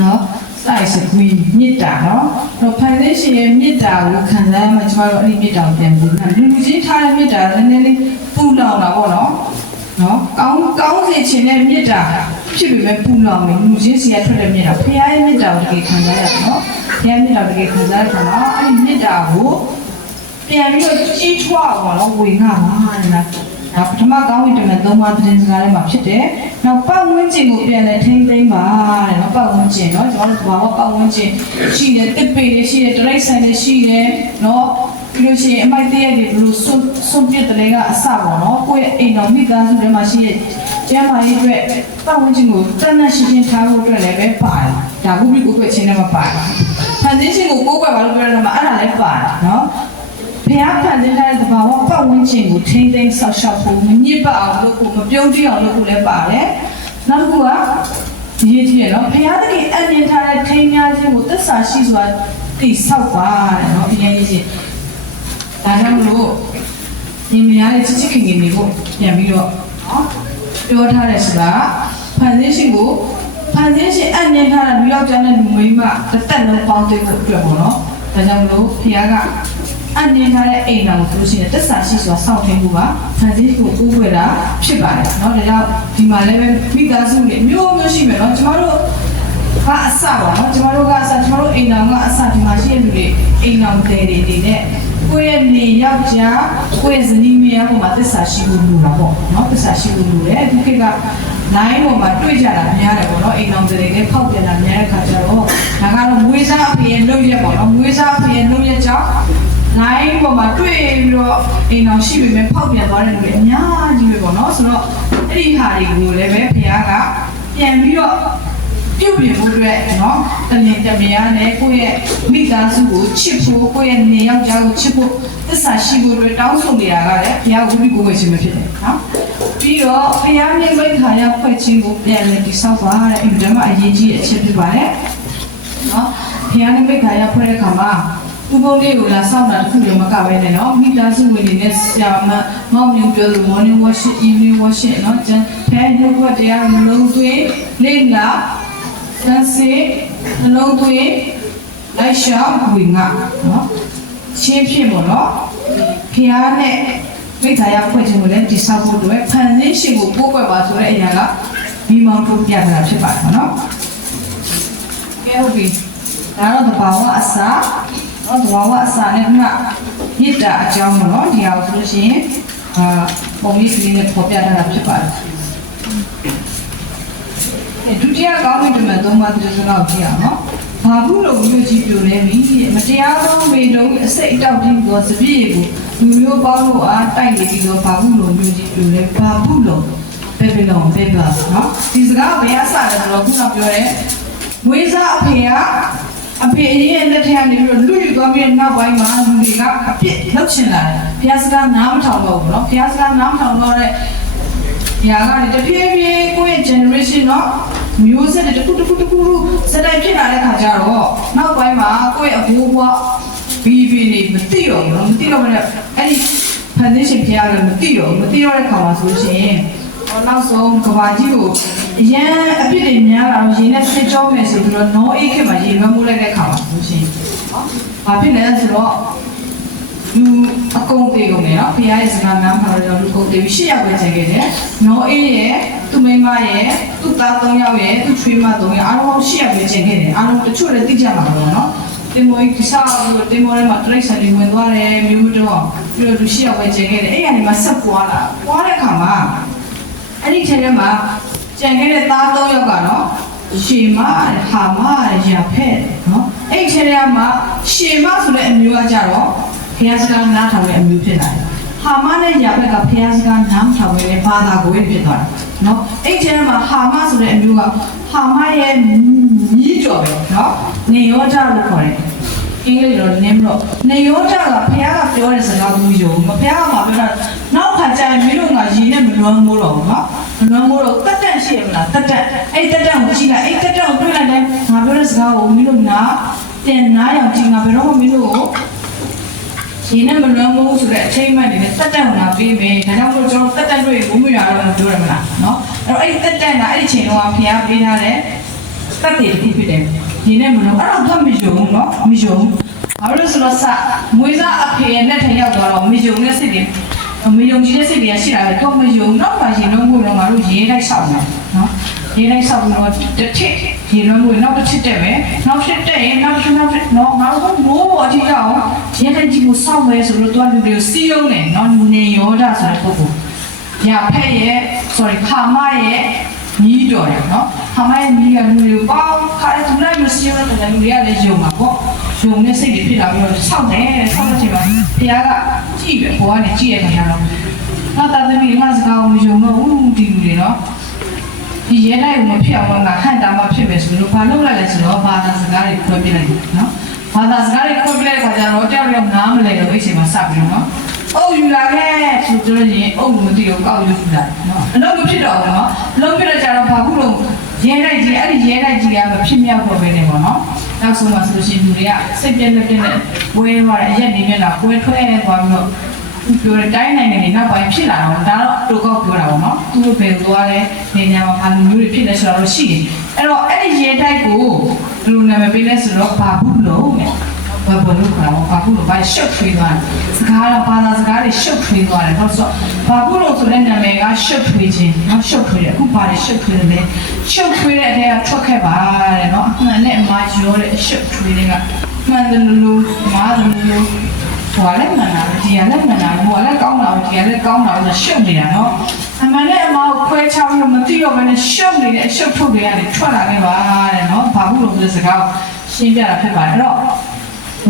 နော်စိုက်စကွီမေတ္တာနော်တော့ဖန်ဆင်းရှင်ရဲ့မေတ္တာကိုခံစားရမှကျမတို့အဲ့ဒီမေတ္တာကိုပြန်ပြီးလူချင်းထားတဲ့မေတ္တာလည်းနည်းနည်းလေးပူလောင်တာပေါ့နော်ကောင်းစေခြင်းနဲ့မေတ္တာဖြစ်ပြီးပဲပူလောင်နေလူချင်းစီကထွက်တဲ့မေတ္တာဖခင်ရဲ့မေတ္တာကိုတကယ်ခံစားရတယ်နော်ဖခင်မေတ္တာတကယ်ခံစားရတာနော်အဲ့ဒီမေတ္တာကိုပြန်ပြီးတော့ကြီးထွားအောင်တော့ဝေငှပါတဲ့နော်ဒါပထမကောင်းဝင်တယ်သုံးပါးသတင်းစကားထဲမှာဖြစ်တယ်နောက်ပတ်ဝန်းကျင်ကိုပြန်လဲထိမ့်သိမ်းပါတဲ့နော်ပတ်ဝန်းကျင်နော်ကျွန်တော်တို့ဘာမှပတ်ဝန်းကျင်ရှိတယ်တစ်ပေတွေရှိတယ်တရိတ်ဆိုင်တွေရှိတယ်နော်ပြီးလို့ရှိရင်အမိုက်တရက်တွေဘလို့စွန့်ပစ်တယ်ကအစပေါ့နော်ကိုယ့်ရဲ့အိမ်တော်မိသားစုထဲမှာရှိတဲ့ကျမ်းမာရေးအတွက်ပတ်ဝန်းကျင်ကိုတန်တန်ရှင်းရှင်းထားဖို့အတွက်လည်းပဲပါတယ်ဒါခုပြီးကိုယ်ချင်းနဲ့မပါတယ်ဖန်ဆင်းခြင်းကိုကိုယ်ကွယ်ပါလို့ပြောရမှာအဲ့ဒါလည်းပါတယ်နော်ဘုရားဖန်ဆင်းထားတဲ့သဘာဝပတ်ဝန်းကျင်ကိုထိန်းသိမ်းဆောက်ရှောက်ဖို့မညစ်ပတ်အောင်လုပ်ဖို့မပြုံးတိအောင်လုပ်ဖို့လည်းပါတယ်နောက်တစ်ခုကဒီရည်ကြီးရနော်ဘုရားတကယ်အမြင်ထားတဲ့ထိန်းများခြင်းကိုသစ္စာရှိစွာသိဆောက်ပါတဲ့နော်ဒီရည်ကြီးဒါကြောင့်မလို့ညီမရဲ့ချစ်ချစ်ခင်ခင်တွေကိုပြန်ပြီးတော့နော်ပြောထားတယ်ဆိုတာဖန်ဆင်းရှင်အမြင်ထားတဲ့လူယောက်ျားနဲ့လူမိန်းမတစ်သက်လုံးပေါင်းသိဖို့အတွက်ပေါ့နော်ဒါကြောင့်မလို့ဘုရားကအမြင်ထားတဲ့အိမ်တော်ကိုလို့ရှိရင်တစ္ဆာရှိစွာစောင့်ထိန်မှုပါဖန်ဆင်းကိုကိုးကွယ်တာဖြစ်ပါတယ်เนาะဒါကြောင့်ဒီမှာလည်းမိသားစုတွေမျိုးရှိမယ်เนาะကျမတို့ကအစပါเนาะကျမတို့ကအစကျမတို့အိမ်တော်ကအစဒီမှာရှိတဲ့လူတွေအိမ်တော်တွေနေနဲ့ကိုယ့်ရဲ့နေယောက်ျားကိုယ့်ရဲ့ဇနီးမယားပေါ်မှာတစ္ဆာရှိဖို့လိုတာပေါ့เนาะတစ္ဆာရှိဖို့လိုတယ်ဒီခေတ်ကနိုင်ပေါ်မှာတွေ့ကြတာများတယ်ပေါ့နော်အိမ်တော်တွေလည်းဖောက်ပြန်တာများတဲ့ခါကျတော့ဒါကတော့မွေးစားအဖေရဲ့လုပ်ရက်ပေါ့နော်မွေးစားအဖေရဲ့လုပ်ရက်ကြောင့်နိုင်ပေါ်မှာတွေ့ပြီးတော့အိမ်တော်ရှိပေမဲ့ဖောက်ပြန်သွားတဲ့လူတွေအများကြီးပဲပေါ့နော်ဆိုတော့အဲ့ဒီဟာတွေကိုလည်းပဲဘုရားကပြန်ပြီးတော့ပြုတ်ပြင်ဖို့အတွက်နော်တမင်တမယားနဲ့ကိုယ့်ရဲ့မိသားစုကိုချစ်ဖို့ကိုယ့်ရဲ့နေယောက်ျားကိုချစ်ဖို့သစ္စာရှိဖို့အတွက်တောင်းဆိုနေတာကလည်းဘုရားဝိပုဝေခြင်းပဲဖြစ်တယ်နော်ပြီးတော့ဘုရားမြတ်မိခါရဖွဲ့ခြင်းကိုပြန်လည်တည်ဆောက်ပါတဲ့အဲ့ဒီဓမ္မအရေးကြီးတဲ့အချက်ဖြစ်ပါတယ်နော်ဘုရားမြတ်မိခါရဖွဲ့တဲ့အခါမှာဥပုံလေးကိုလာစောင့်တာတစ်ခုလည်းမကပဲနဲ့နော်မိသားစုဝင်တွေနဲ့ဆရာမောင်မျိုးပြောလို့ morning worship evening worship နော်ကျန်ဖဲနှုတ်ဘတ်တရားလုံးသွင်းလိမ့်လာသင်စေလုံးသွင်းလိုက်ရှာဝင်ငါနော်ရှင်းဖြစ်ပေါ့နော်ဖျားနဲ့မိသားရဖွဲ့ခြင်းကိုလည်းတိဆောက်ဖို့အတွက်ဖန်ဆင်းရှင်ကိုပို့ကွယ်ပါဆိုတဲ့အရာကဒီမောင်တို့ပြတာဖြစ်ပါတယ်နော်ကဲဟုတ်ပြီဒါတော့တဘာဝအစာနော်တဘာဝအစာနဲ့ကမြစ်တာအကြောင်းပေါ့နော်ဒီဟာဆိုလို့ရှိရင်ပုံလေးကလေးနဲ့ပေါ်ပြထားတာဖြစ်ပါတယ်ဒုတိယကောင်းဝင်တယ်သုံးပါးတစ်စကားကိုကြည့်အောင်နော်ဘာဘူးလို့မျိုးကြီးပြိုလဲမိမတရားသောမေလုံးအစိတ်အတောက်တင်းသောစပြည့်ကိုလူမျိုးပေါင်းလို့အားတိုက်နေပြီးတော့ဘာဘူးလို့မျိုးကြီးပြိုလဲဘာဘူးလို့ဘေဘီလုံဘေဘနော်ဒီစကားဘယ်အစလဲဆိုတော့ခုနပြောတဲ့မွေးစားအဖေကအဖေအရင်လက်ထက်ကနေပြီးတော့လူယူသွားပြီးနောက်ပိုင်းမှာလူတွေကအပြစ်လုပ်ချင်လာတယ်ဘုရားစကားနားမထောင်တော့ဘူးနော်ဘုရားစကားနားမထောင်တော့တဲ့ဒီဟာကတဖြည်းဖြည်းကိုယ့်ရဲ့ generation နော်မျိုးဆက်တစ်ခုစတိုက်ဖြစ်လာတဲ့ခါကျတော့နောက်ပိုင်းမှာကိုယ့်ရဲ့အဘိုးဘွားဘီဘီနေမသိတော့ဘူးမသိတော့ဘဲနဲ့အဲ့ဒီဖန်ဆင်းရှင်ဖျားလည်းမသိတော့တဲ့ခါမှာဆိုရှင်နောက်ဆုံးကဘာကြီးကိုအရင်အပြစ်တွေများလာတော့ရေနဲ့စစ်ကြောမယ်ဆိုပြီးတော့နောအိတ်ခေတ်မှာရေမမိုးလိုက်တဲ့ခါမှာဆိုရှင်နော်ဘာဖြစ်လဲဆိုတော့လူအကုန်သေးကုန်တယ်နော်ဖျားရဲ့စကားနားမှာတော့လူကုန်သေးပြီး၈ယောက်ပဲကျန်ခဲ့တယ်နောအေးရဲ့သူ့မိန်းမရဲ့သူ့သား၃ယောက်ရဲ့သူ့ချွေးမ၃ယောက်အားလုံး၈ယောက်ပဲကျန်ခဲ့တယ်အားလုံးတချို့လည်းသိကြမှာပေါ့နော် တင်မောကြီးစားလို့တင်မောထဲမှာတရိတ်ဆန်တွေဝင်သွားတယ်မျိုးတော့ပြီးတော့လူရှိရောက်ပဲကျင်ခဲ့တယ်အဲ့ကနေမှဆက်ပွားလာပွားတဲ့အခါမှာအဲ့ဒီထဲမှာကျန်ခဲ့တဲ့သား၃ယောက်ကတော့ရှေမဟာမရာဖက်နော်အဲ့ထဲမှာရှေမဆိုတဲ့အမျိုးကကြတော့ဘုရားစကားနားထောင်တဲ့အမျိုးဖြစ်လာတယ်ဟာမနဲ့ရာဖက်ကဘုရားစကားနားထောင်တဲ့ဘာသာကိုဖြစ်သွားတယ်နော်အဲ့ထဲမှာဟာမဆိုတဲ့အမျိုးကဟာမရဲ့ညီးကြော်ပဲနော်နေရောကြလို့ခေါ်တယ်အင်္ဂလိပ်လိုနင်းလို့နေရောကြကဘုရားကပြောတဲ့စကားကိုယုံမဘုရားကမှပြောတာနောက်ခါကျရင်မင်းတို့ကရည်နဲ့မလွမ်းမိုးတော့ဘူးနော်မလွမ်းမိုးတော့တက်တက်ရှိရမလားတက်တက်အဲ့တက်တက်ကိုကြည့်လိုက်အဲ့တက်တက်ကိုတွေ့လိုက်တယ်ငါပြောတဲ့စကားကိုမင်းတို့နားတင်နားရောက်ကြည့်ငါဘယ်တော့မှမင်းတို့ကိုရည်နဲ့မလွမ်းမိုးဆိုတဲ့အချိန်မှနေနဲ့တက်တက်ကိုနာပြီးပြီဒါကြောင့်မို့ကျွန်တော်တက်တက်တွေ့ဘုံမရတော့ပြောရမလားနော်အဲ့တော့အဲ့တက်တက်ကအဲ့ဒီချိန်တော့ဘုရားပေးထားတဲ့တက်တယ်ဖြစ်တယ်ဒီနေ့မလို့အဲ့တော့မယုံနော်မယုံဘာလို့ဆိုတော့စမွေးစားအဖေနဲ့ထရောက်တော့မယုံတဲ့စိတ်တွေမယုံကြည်တဲ့စိတ်တွေရှိလာတယ်တော့မယုံတော့မှရင်လုံးကိုတော့ငါတို့ရေးလိုက်ဆောက်မယ်နော်ရေးလိုက်ဆောက်ပြီးတော့တစ်ထစ်ရေလုံးကိုနောက်တစ်ထစ်တက်မယ်နောက်ထစ်တက်ရင်နောက်ထစ်နော်ငါတို့မိုးပေါ်အထိရောက်ရေးလိုက်ကြည့်ကိုဆောက်မယ်ဆိုလို့တော့လူတွေကိုစီးရုံးနေနော်နေရောဒဆိုတဲ့ပုဂ္ဂိုလ်ညာဖက်ရဲ့ sorry ခါမရဲ့ညီးတော်တယ်နော်ခါမရဲ့ညီးကလူတွေပေါင်းခါတဲ့သူလိုက်လို့စီးရုံးတဲ့လူတွေကလည်းယုံမှာပေါ့ယုံနဲ့စိတ်တွေဖြစ်လာပြီးတော့ဆောက်တယ်ဆောက်တဲ့ချိန်မှာဘုရားကကြည့်ပဲဘောကနေကြည့်ရခါကျတော့နောက်သားသမီးငါစကားကိုမယုံတော့ဘူးဒီလူတွေနော်ဒီရဲတိုင်းကိုမဖြစ်အောင်ငါဟန်တာမှဖြစ်မယ်ဆိုလို့ဘာလုပ်လိုက်လဲဆိုတော့ဘာသာစကားတွေခွဲပြလိုက်တယ်နော်ဘာသာစကားတွေခွဲပြလိုက်တဲ့ခါကျတော့ကြောက်ရွံ့နားမလဲတော့အဲ့ချိန်မှာစပြီးတော့နော်အုပ်ယူလာခဲ့ဆိုတော့ရင်အုပ်မသိတော့ကောက်ယူလာနော်အလုံးမဖြစ်တော့ဘူးနော်လုံးပြတော့ကြတော့ဘာဘူးလို့ရဲတိုက်ကြီးအဲ့ဒီရဲတိုက်ကြီးကမဖြစ်မြောက်တော့ပဲနေပေါ့နော်နောက်ဆုံးမှဆိုလို့ရှိရင်လူတွေကစိတ်ပြက်လက်ပြက်နဲ့ဝဲသွားတယ်အရက်နေမျက်နှာကွဲထွက်သွားပြီးတော့ပြောတဲ့တိုင်းနိုင်ငံတွေနောက်ပိုင်းဖြစ်လာတော့ဒါတော့တူကောက်ပြောတာပေါ့နော်သူတို့ဘယ်သွားလဲနေညာမှာဘာလိုမျိုးတွေဖြစ်လဲဆိုတော့ရှိတယ်အဲ့တော့အဲ့ဒီရဲတိုက်ကိုဘယ်လိုနာမည်ပေးလဲဆိုတော့ဘာဘူးလို့ဘာလို့ခေါ်တော့ဘာလို့ဘာရှုပ်ထွေးသွားလဲစကားတော့ဘာသာစကားတွေရှုပ်ထွေးသွားတယ်ဟုတ်ဆိုဘာလို့ဆိုတဲ့နာမည်ကရှုပ်ထွေးခြင်းနော်ရှုပ်ထွေးတယ်အခုဘာတွေရှုပ်ထွေးလဲရှုပ်ထွေးတဲ့အထက်ကထွက်ခဲ့ပါတဲ့နော်အမှန်နဲ့အမှားရောတဲ့ရှုပ်ထွေးတွေကမှန်တယ်လို့မားတယ်လို့ဟိုလည်းမှန်တာဒီကလည်းမှန်တာဟိုလည်းကောင်းတာဒီကလည်းကောင်းတာဆိုရှုပ်နေတာနော်အမှန်နဲ့အမှားကိုခွဲခြားပြီးမသိတော့ဘဲနဲ့ရှုပ်နေတဲ့အရှုပ်ထုတ်တွေကနေထွက်လာခဲ့ပါတဲ့နော်ဘာလို့ဆိုတဲ့စကားကိုရှင်းပြတာဖြစ်ပါတယ်အဲ့တော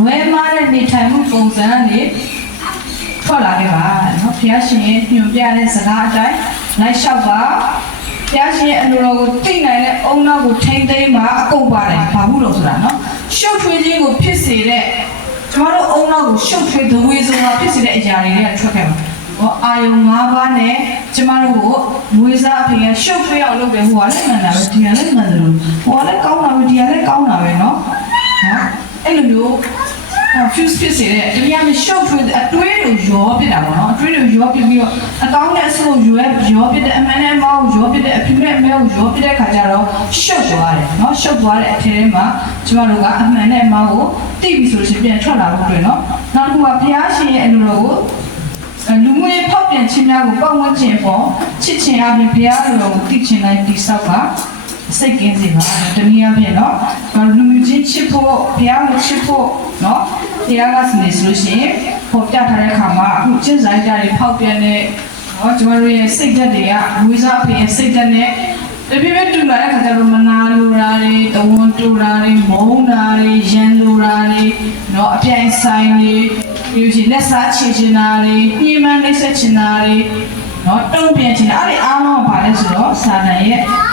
့ဝဲမားတဲ့နေထိုင်မှုပုံစံနဲ့ထွက်လာခဲ့ပါနော်ဘုရားရှင်ရဲ့ညွှန်ပြတဲ့စကားအတိုင်းလိုက်လျှောက်ပါဘုရားရှင်ရဲ့အလိုတော်ကိုသိနိုင်တဲ့အုံနောက်ကိုထိမ့်သိမ်းပါအကုန်ပါတယ်ဘာဘူးလို့ဆိုတာနော်ရှုပ်ထွေးခြင်းကိုဖြစ်စေတဲ့ကျမတို့အုံနောက်ကိုရှုပ်ထွေးဒဝေဆိုတာဖြစ်စေတဲ့အရာတွေကထွက်ခဲ့ပါဟောအာယုံ၅ပါးနဲ့ကျမတို့ကိုမွေးစားအဖေကရှုပ်ထွေးအောင်လုပ်တယ်ဟိုကလည်းမှန်တာပဲဒီကလည်းမှန်တယ်လို့ဟိုကလည်းကောင်းတာပဲဒီကလည်းကောင်းတာပဲနော်အဲ့လိုမျိုးfuse ဖြစ်စေတဲ့တရားနဲ့ shock ထွေးအတွေးကိုရောပြတာပေါ့နော်အတွေးကိုရောပြပြီးတော့အကောင်းနဲ့အဆိုးရောပြတဲ့အမှန်နဲ့မဟုတ်ရောပြတဲ့အဖြစ်နဲ့အမဲကိုရောပြတဲ့ခါကျတော့ shock သွားတယ်နော် shock သွားတဲ့အထက်မှာကျမတို့ကအမှန်နဲ့အမကိုသိပြီဆိုလို့ရှိရင်ပြန်ထွက်လာဖို့တွေ့နော်နောက်တစ်ခုကဘုရားရှင်ရဲ့အလိုတော်ကိုလူမျိုးရေးဖောက်ပြန်ခြင်းများကိုပတ်ဝန်းကျင်ပေါ်ချစ်ခြင်းအပြင်ဘုရားလိုတော်ကိုသိခြင်းတိုင်းတိဆောက်ပါစိတ်ကင်းစေပါတနည်းအားဖြင့်နော်လူမျိုးချင်းချစ်ဖို့ဘုရားကိုချစ်ဖို့နော်တရားကစနေဆိုလို့ရှိရင်ပေါ်ပြထားတဲ့အခါမှာအခုကျင့်ဆိုင်ကြတွေဖောက်ပြန်တဲ့နော်ကျမတို့ရဲ့စိတ်ဓာတ်တွေကဝိဇ္ဇာအဖေရဲ့စိတ်ဓာတ်နဲ့တပြည့်ပြည့်တူလာတဲ့ခါကျတော့မနာလိုတာတွေတဝန်တူတာတွေမုန်းတာတွေရန်လိုတာတွေနော်အပြိုင်ဆိုင်တွေပြီးရင်လက်စားချေချင်တာတွေညှိမှန်းနှိမ့်ဆက်ချင်တာတွေနော်တုံ့ပြန်ချင်တာအဲ့ဒီအားလုံးကဘာလဲဆိုတော့စာတန်ရဲ့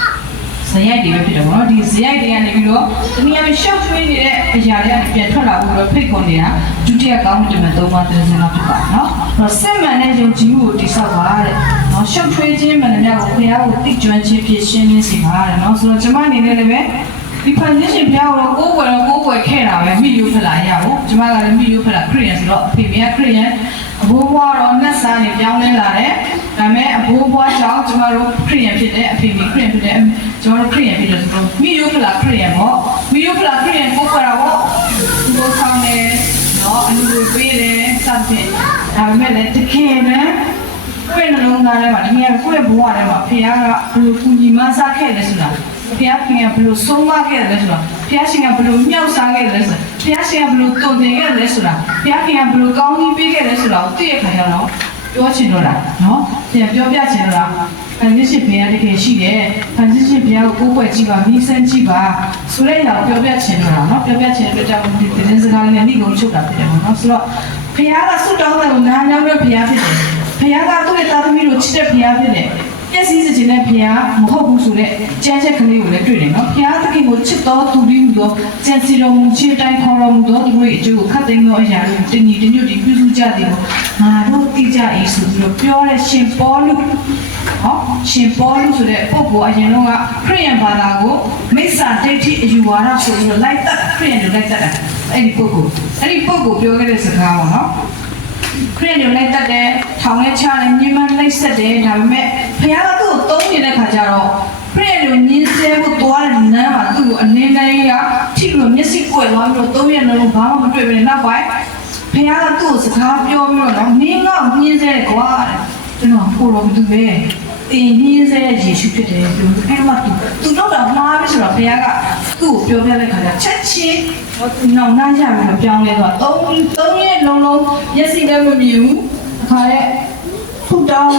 ဇယိုက်တွေပဲဖြစ်တယ်ပေါ့နော်ဒီဇယိုက်တွေကနေပြီးတော့တနည်းအားဖြင့်ရှော့ထွေးနေတဲ့အရာတွေပြန်ထွက်လာဖို့တော့ဖိတ်ခေါ်နေတာဒုတိယကောင်းတဲ့မှာ၃ပါးသင်စင်တော့ဖြစ်ပါနော်အဲ့တော့စစ်မှန်တဲ့ယုံကြည်မှုကိုတည်ဆောက်ပါတဲ့နော်ရှော့ထွေးခြင်းမှန်တဲ့များကိုဘုရားကိုသိကျွမ်းခြင်းဖြစ်ရှင်းလင်းစေပါတဲ့နော်ဆိုတော့ကျွန်မအနေနဲ့လည်းပဲဒီဖန်ဆင်းရှင်ဘုရားကိုကိုယ်ွယ်ခဲ့တာပဲမိယုဖလာရဖို့ကျွန်မကလည်းမိယုဖလာခရစ်ယာန်ဆိုတော့အဖေကခရစ်ယာန်အဘိုးဘွားတော့နတ်စားနေပြောင်းလဲလာတယ်ဒါပေမဲ့အဘိုးဘွားကြောင့်ကျွန်တော်တို့ခရစ်ယာန်ဖြစ်တဲ့အဖေခရစ်ယာန်ဖြစ်တဲ့ကျွန်တော်တို့ခရစ်ယာန်ဖြစ်တဲ့ဆိုတော့မိယုဖလာခရစ်ယာန်ပေါ့မိယုဖလာခရစ်ယာန်ကိုယ်ွယ်တာပေါ့ဒီလိုဆောင်နေနော်အလူတွေပေးတယ်စသဖြင့်ဒါပေမဲ့လည်းတကယ်ပဲကိုယ်နှလုံးသားထဲမှာတကယ်ကိုယ့်ဘဝထဲမှာဖေကဘယ်လိုကူညီမဆခဲ့လဲဆိုတာဘုရားခင်ကဘယ်လိုဆုံးမခဲ့တယ်လဲဆိုတော့ဘု ဖျားရှင်ကဘယ်လိုမြောက်စားခဲ့တယ်လဲဖျားရှင်ကဘယ်လိုတုံတင်ခဲ့တယ်လဲဆိုတာဖျားခင်ကဘယ်လိုကောင်းကြီးပေးခဲ့တယ်ဆိုတာကိုသိရခါကျတော့ပြောချင်တော့တာနော်ပြန်ပြောပြချင်တော့ဖန်ဆင်းရှင်ဘုရားတကယ်ရှိတယ်ဖန်ဆင်းရှင်ဘုရားကိုကိုးကွယ်ကြည့်ပါမိစမ်းကြည့်ပါဆိုတဲ့အောင်ပြောပြချင်တော့တာနော်ပြောပြချင်တဲ့ကြောင့်ဒီသတင်းစကားလေးနဲ့နှိကုန်ချုပ်တာဖြစ်တယ်ပေါ့နော်ဆိုတော့ဘုရားကဆုတောင်းတယ်ကိုနားရောက်တဲ့ဘုရားဖြစ်တယ်ဘုရားကသူ့ရဲ့သားသမီးကိုချစ်တဲ့ဘုရားဖြစ်တယ်ပြည့်စည်စေခြင်းနဲ့ဘုရားမဟုတ်ဘူးဆိုတဲ့ကြမ်းချက်ကလေးကိုလည်းတွေ့တယ်နော်ဘုရားသခင်ကိုချစ်တော်သူပြီးလို့ကြံစီတော်မူခြင်းတိုင်းခေါ်တော်မူတော်သူတို့ရဲ့အကျိုးကိုခတ်သိမ်းသောအရာတွေတညီတညွတ်ဒီပြုစုကြသည်ကိုငါတို့သိကြ၏ဆိုပြီးတော့ပြောတဲ့ရှင်ပေါလုရှင်ပေါလုဆိုတဲ့ပုဂ္ဂိုလ်အရင်တော့ကခရစ်ယာန်ဘာသာကိုမိစ္ဆာဒိဋ္ဌိအယူဝါဒဆိုပြီးတော့လိုက်သက်ခရစ်ယာန်တွေလိုက်သက်တာအဲ့ဒီပုဂ္ဂိုလ်ပြောခဲ့တဲ့စကားပေါ့နော်ခရစ်ယာန်တွေလိုက်သက်တယ်ထောင်ထဲချတယ်ညှဉ်းပန်းလိုက်ဆက်တယ်ဒါပေမဲ့ဘုရားကသူ့ကိုသုံးနေတဲ့ခါကျတော့ခရစ်ယာန်တွေညှင်းဆဲဖို့သွားတဲ့နန်းမှာသူ့ကိုအနေနဲ့ကထိလို့မျက်စိကွယ်သွားပြီးတော့သုံးရလုံးဘာမှမတွေ့ဘဲနောက်ပိုင်းဘုရားကသူ့ကိုစကားပြောပြီးတော့မင်းကညှင်းဆဲတယ်ကွာတဲ့ကျွန်တော်ကိုယ်တော်သူပဲတင်ညှင်းဆဲယေရှုဖြစ်တယ်ပြောအဲ့မှာသူတော့တာမှားပြီဆိုတော့ဘုရားကသူ့ကိုပြောပြတဲ့ခါကျချက်ချင်းနောက်နှမ်းကြပြီးတော့ပြောင်းလဲတော့သုံးရက်လုံးမျက်စိလည်းမမြင်ဘူးအခါရဲ့ဖူတောင်း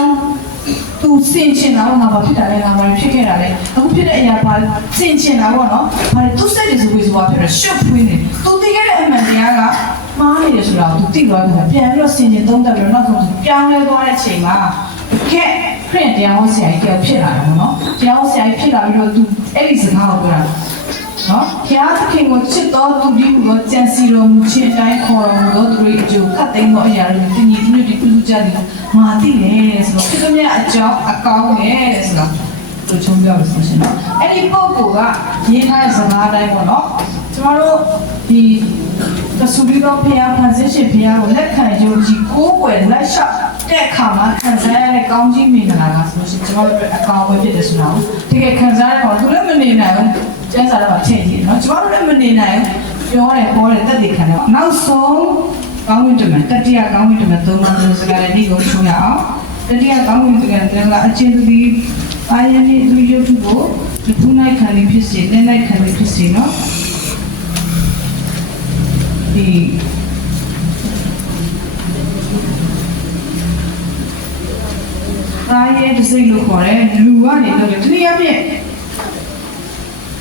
သူစင်ချင်တာကဘာဖြစ်တာလဲငါဘာဖြစ်ခဲ့တာလဲအခုဖြစ်တဲ့အရာဘာစင်ချင်တာပေါ့နော်ဘာလဲသူစိတ်တွေဆိုပြီးဆိုတာဖြစ်တော့ရှုပ်ဖွေးနေသူသိခဲ့တဲ့အမှန်တရားကမှားနေတယ်ဆိုတာကိုသူသိသွားတယ်ပြန်ပြီးတော့စင်ချင်သုံးသက်ပြီးတော့နောက်ဆုံးပြောင်းလဲသွားတဲ့အချိန်မှာကဲခရစ်တရားဟောဆရာကြီးဖြစ်လာတယ်ပေါ့နော်တရားဟောဆရာကြီးဖြစ်လာပြီးတော့သူအဲ့ဒီစကားကိုပြောတာနော်ဘုရားသခင်ကိုချစ်တော်သူဒီကိုကြံစီတော်မူခြင်းအတိုင်းခေါ်တော်မူသောသူတို့အကျိုးခတ်သိမ်းသောအရာတွေတညီတညွတ်ဒီပြုစုကြတယ်ငါသိတယ်ဆိုတော့ဒီလိုမျိုးအကြောင်းအကောင်းနဲ့ဆိုတော့သူချုံပြောလို့ဆိုရှင်နော်အဲ့ဒီပုဂ္ဂိုလ်ကရေးထားတဲ့စကားတိုင်းပေါ့နော်ကျမတို့ဒီသဆူရီတော်ဘုရားဖန်ဆင်းရှင်ဘုရားကိုလက်ခံယုံကြည်ကိုးကွယ်လက်လျှောက်တဲ့အခါမှာခံစားရတဲ့ကောင်းကြီးမင်္ဂလာကဆိုရှင်ကျမတို့အကောင်းပဲဖြစ်တယ်ဆိုတာကိုတကယ်ခံစားရတော့သူလည်းမနေနိုင်ဘူးကျန်းစာတော့ထည့်ကြည့်နော်ကျမတို့လည်းမနေနိုင်ပြောတယ်ဟောတယ်တက်တည်ခံတယ်နောက်ဆုံးကောင်းဝင်တယ်တတိယကောင်းဝင်တယ်သုံးပါးစကားလည်းဒီကိုရှင်းရအောင်တတိယကောင်းဝင်တယ်ကအချင်းသူအာယနေသူရုပ်ထုကိုဒီနိုင်ခံနေဖြစ်စေနဲ့နိုင်ခံနေဖြစ်စေနော်ဒီအာယတဲ့စိတ်လို့ခေါ်တယ်လူကနေတော့တနည်းအားဖြင့်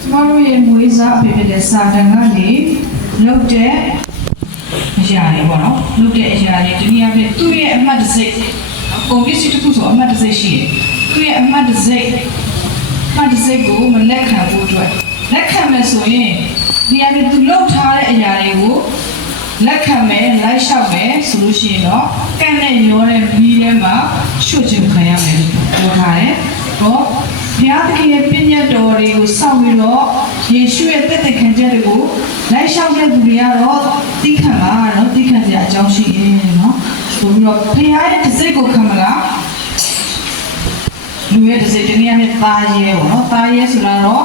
ကျမတို့ရဲ့မွေးစားဖြစ်တဲ့စာတန်ကနေလုတ်တဲ့အရာတွေပေါ့နော်လုတ်တဲ့အရာတွေတနည်းအားဖြင့်သူ့ရဲ့အမှတ်တစိတ်ပုံပစ္စည်းတစ်ခုဆိုအမှတ်တစိတ်ရှိတယ်သူ့ရဲ့အမှတ်တစိတ်ကိုမလက်ခံဖို့အတွက်လက်ခံမယ်ဆိုရင်ဒီအပြင်သူလုတ်ထားတဲ့အရာတွေကိုလက်ခံမယ်လိုက်လျှောက်မယ်ဆိုလို့ရှိရင်တော့ကန့်နဲ့ရောတဲ့ဘီးထဲမှာရွှတ်ချင်ခံရမယ်လို့ပြောထားတယ်တော့ဘုရားသခင်ရဲ့ပြည့်ညတ်တော်တွေကိုစောင့်ပြီးတော့ယေရှုရဲ့တသက်ခံချက်တွေကိုလိုက်လျှောက်တဲ့သူတွေကတော့သိခံပါနော်သိခံကြအကြောင်းရှိတယ်နော်ဆိုပြီးတော့ဘုရားရဲ့တစ်စိတ်ကိုခံမလားလူရဲ့တစ်စိတ်တနည်းအားဖြင့်သားရဲပေါ့နော်သားရဲဆိုတာတော့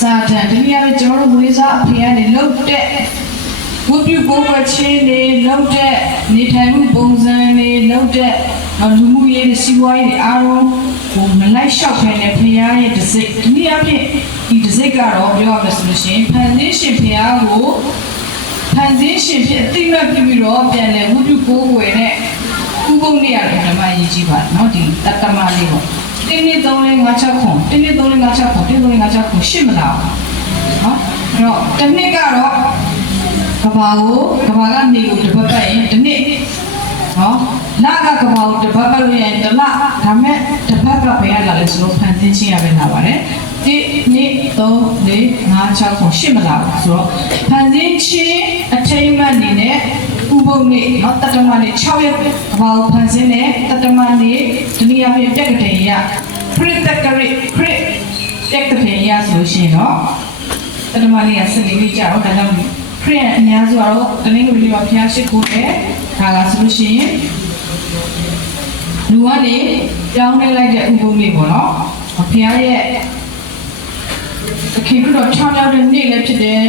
စာတန်တနည်းအားဖြင့်ကျွန်တော်တို့မွေးစားအဖေကနေလှုပ်တဲ့ဝတ်ပြုကိုယ်ဝတ်ခြင်းတွေလှုပ်တဲ့နေထိုင်မှုပုံစံတွေလှုပ်တဲ့လူမှုရေးစီးပွားရေးအားလုံးကိုမလိုက်လျှောက်ဖ ೇನೆ ဘုရားရဲ့တစိတ်ဒီနည်းအားဖြင့်ဒီတစိတ်ကတော့ပြောရမယ်ဆိုလို့ရှိရင်ဖန်ဆင်းရှင်ဘုရားကိုဖန်ဆင်းရှင်ဖြစ်အသိမှတ်ပြုပြီးတော့ပြန်လဲဝတ်ပြုကိုယ်ဝယ်တဲ့ဥပုံလေးရတယ်ဓမ္မရေးကြီးပါเนาะဒီတတမလေးပေါ့တင်းနေ3 5 6ခုတင်းနေ3 5 6ခုတင်း3 5 6ခုရှစ်မလားเนาะအဲ့တော့တစ်နှစ်ကတော့ကဘာကနေကိုတစ်ပတ်ပတ်ရင်တစ်နှစ်နော်နာကကဘာကိုတစ်ပတ်ပတ်လို့ရင်တစ်လဒါမဲ့တစ်ပတ်ကဘယ်ရလာလဲဆိုတော့ဖန်ဆင်းခြင်းရပဲလာပါတယ်1 2 3 4 5 6ခုရှစ်မလားဆိုတော့ဖန်ဆင်းခြင်းအထိမ်းအမှတ်အနေနဲ့ဥပုံနေ့နော်တတမနေ့6ရက်ကဘာကိုဖန်ဆင်းတဲ့တတမနေ့ဒီနေ့အပြင်တက်ကတိရခရစ်တက်ကရိခရစ်တက်ကတိရဆိုလို့ရှိရင်တော့တတမနေ့က14နှစ်ကြာတော့ဒါကြောင့်ခရစ်အများစုကတော့တနင်္ဂနွေနေ့မှာဖျားရှိခိုးတယ်ဒါကဆိုလို့ရှိရင်လူကနေကြောင်းနေလိုက်တဲ့ဥပုံနေ့ပေါ့နော်ဖျားရဲ့အခင်းကတော့6ရောက်တဲ့နေ့လည်းဖြစ်တယ်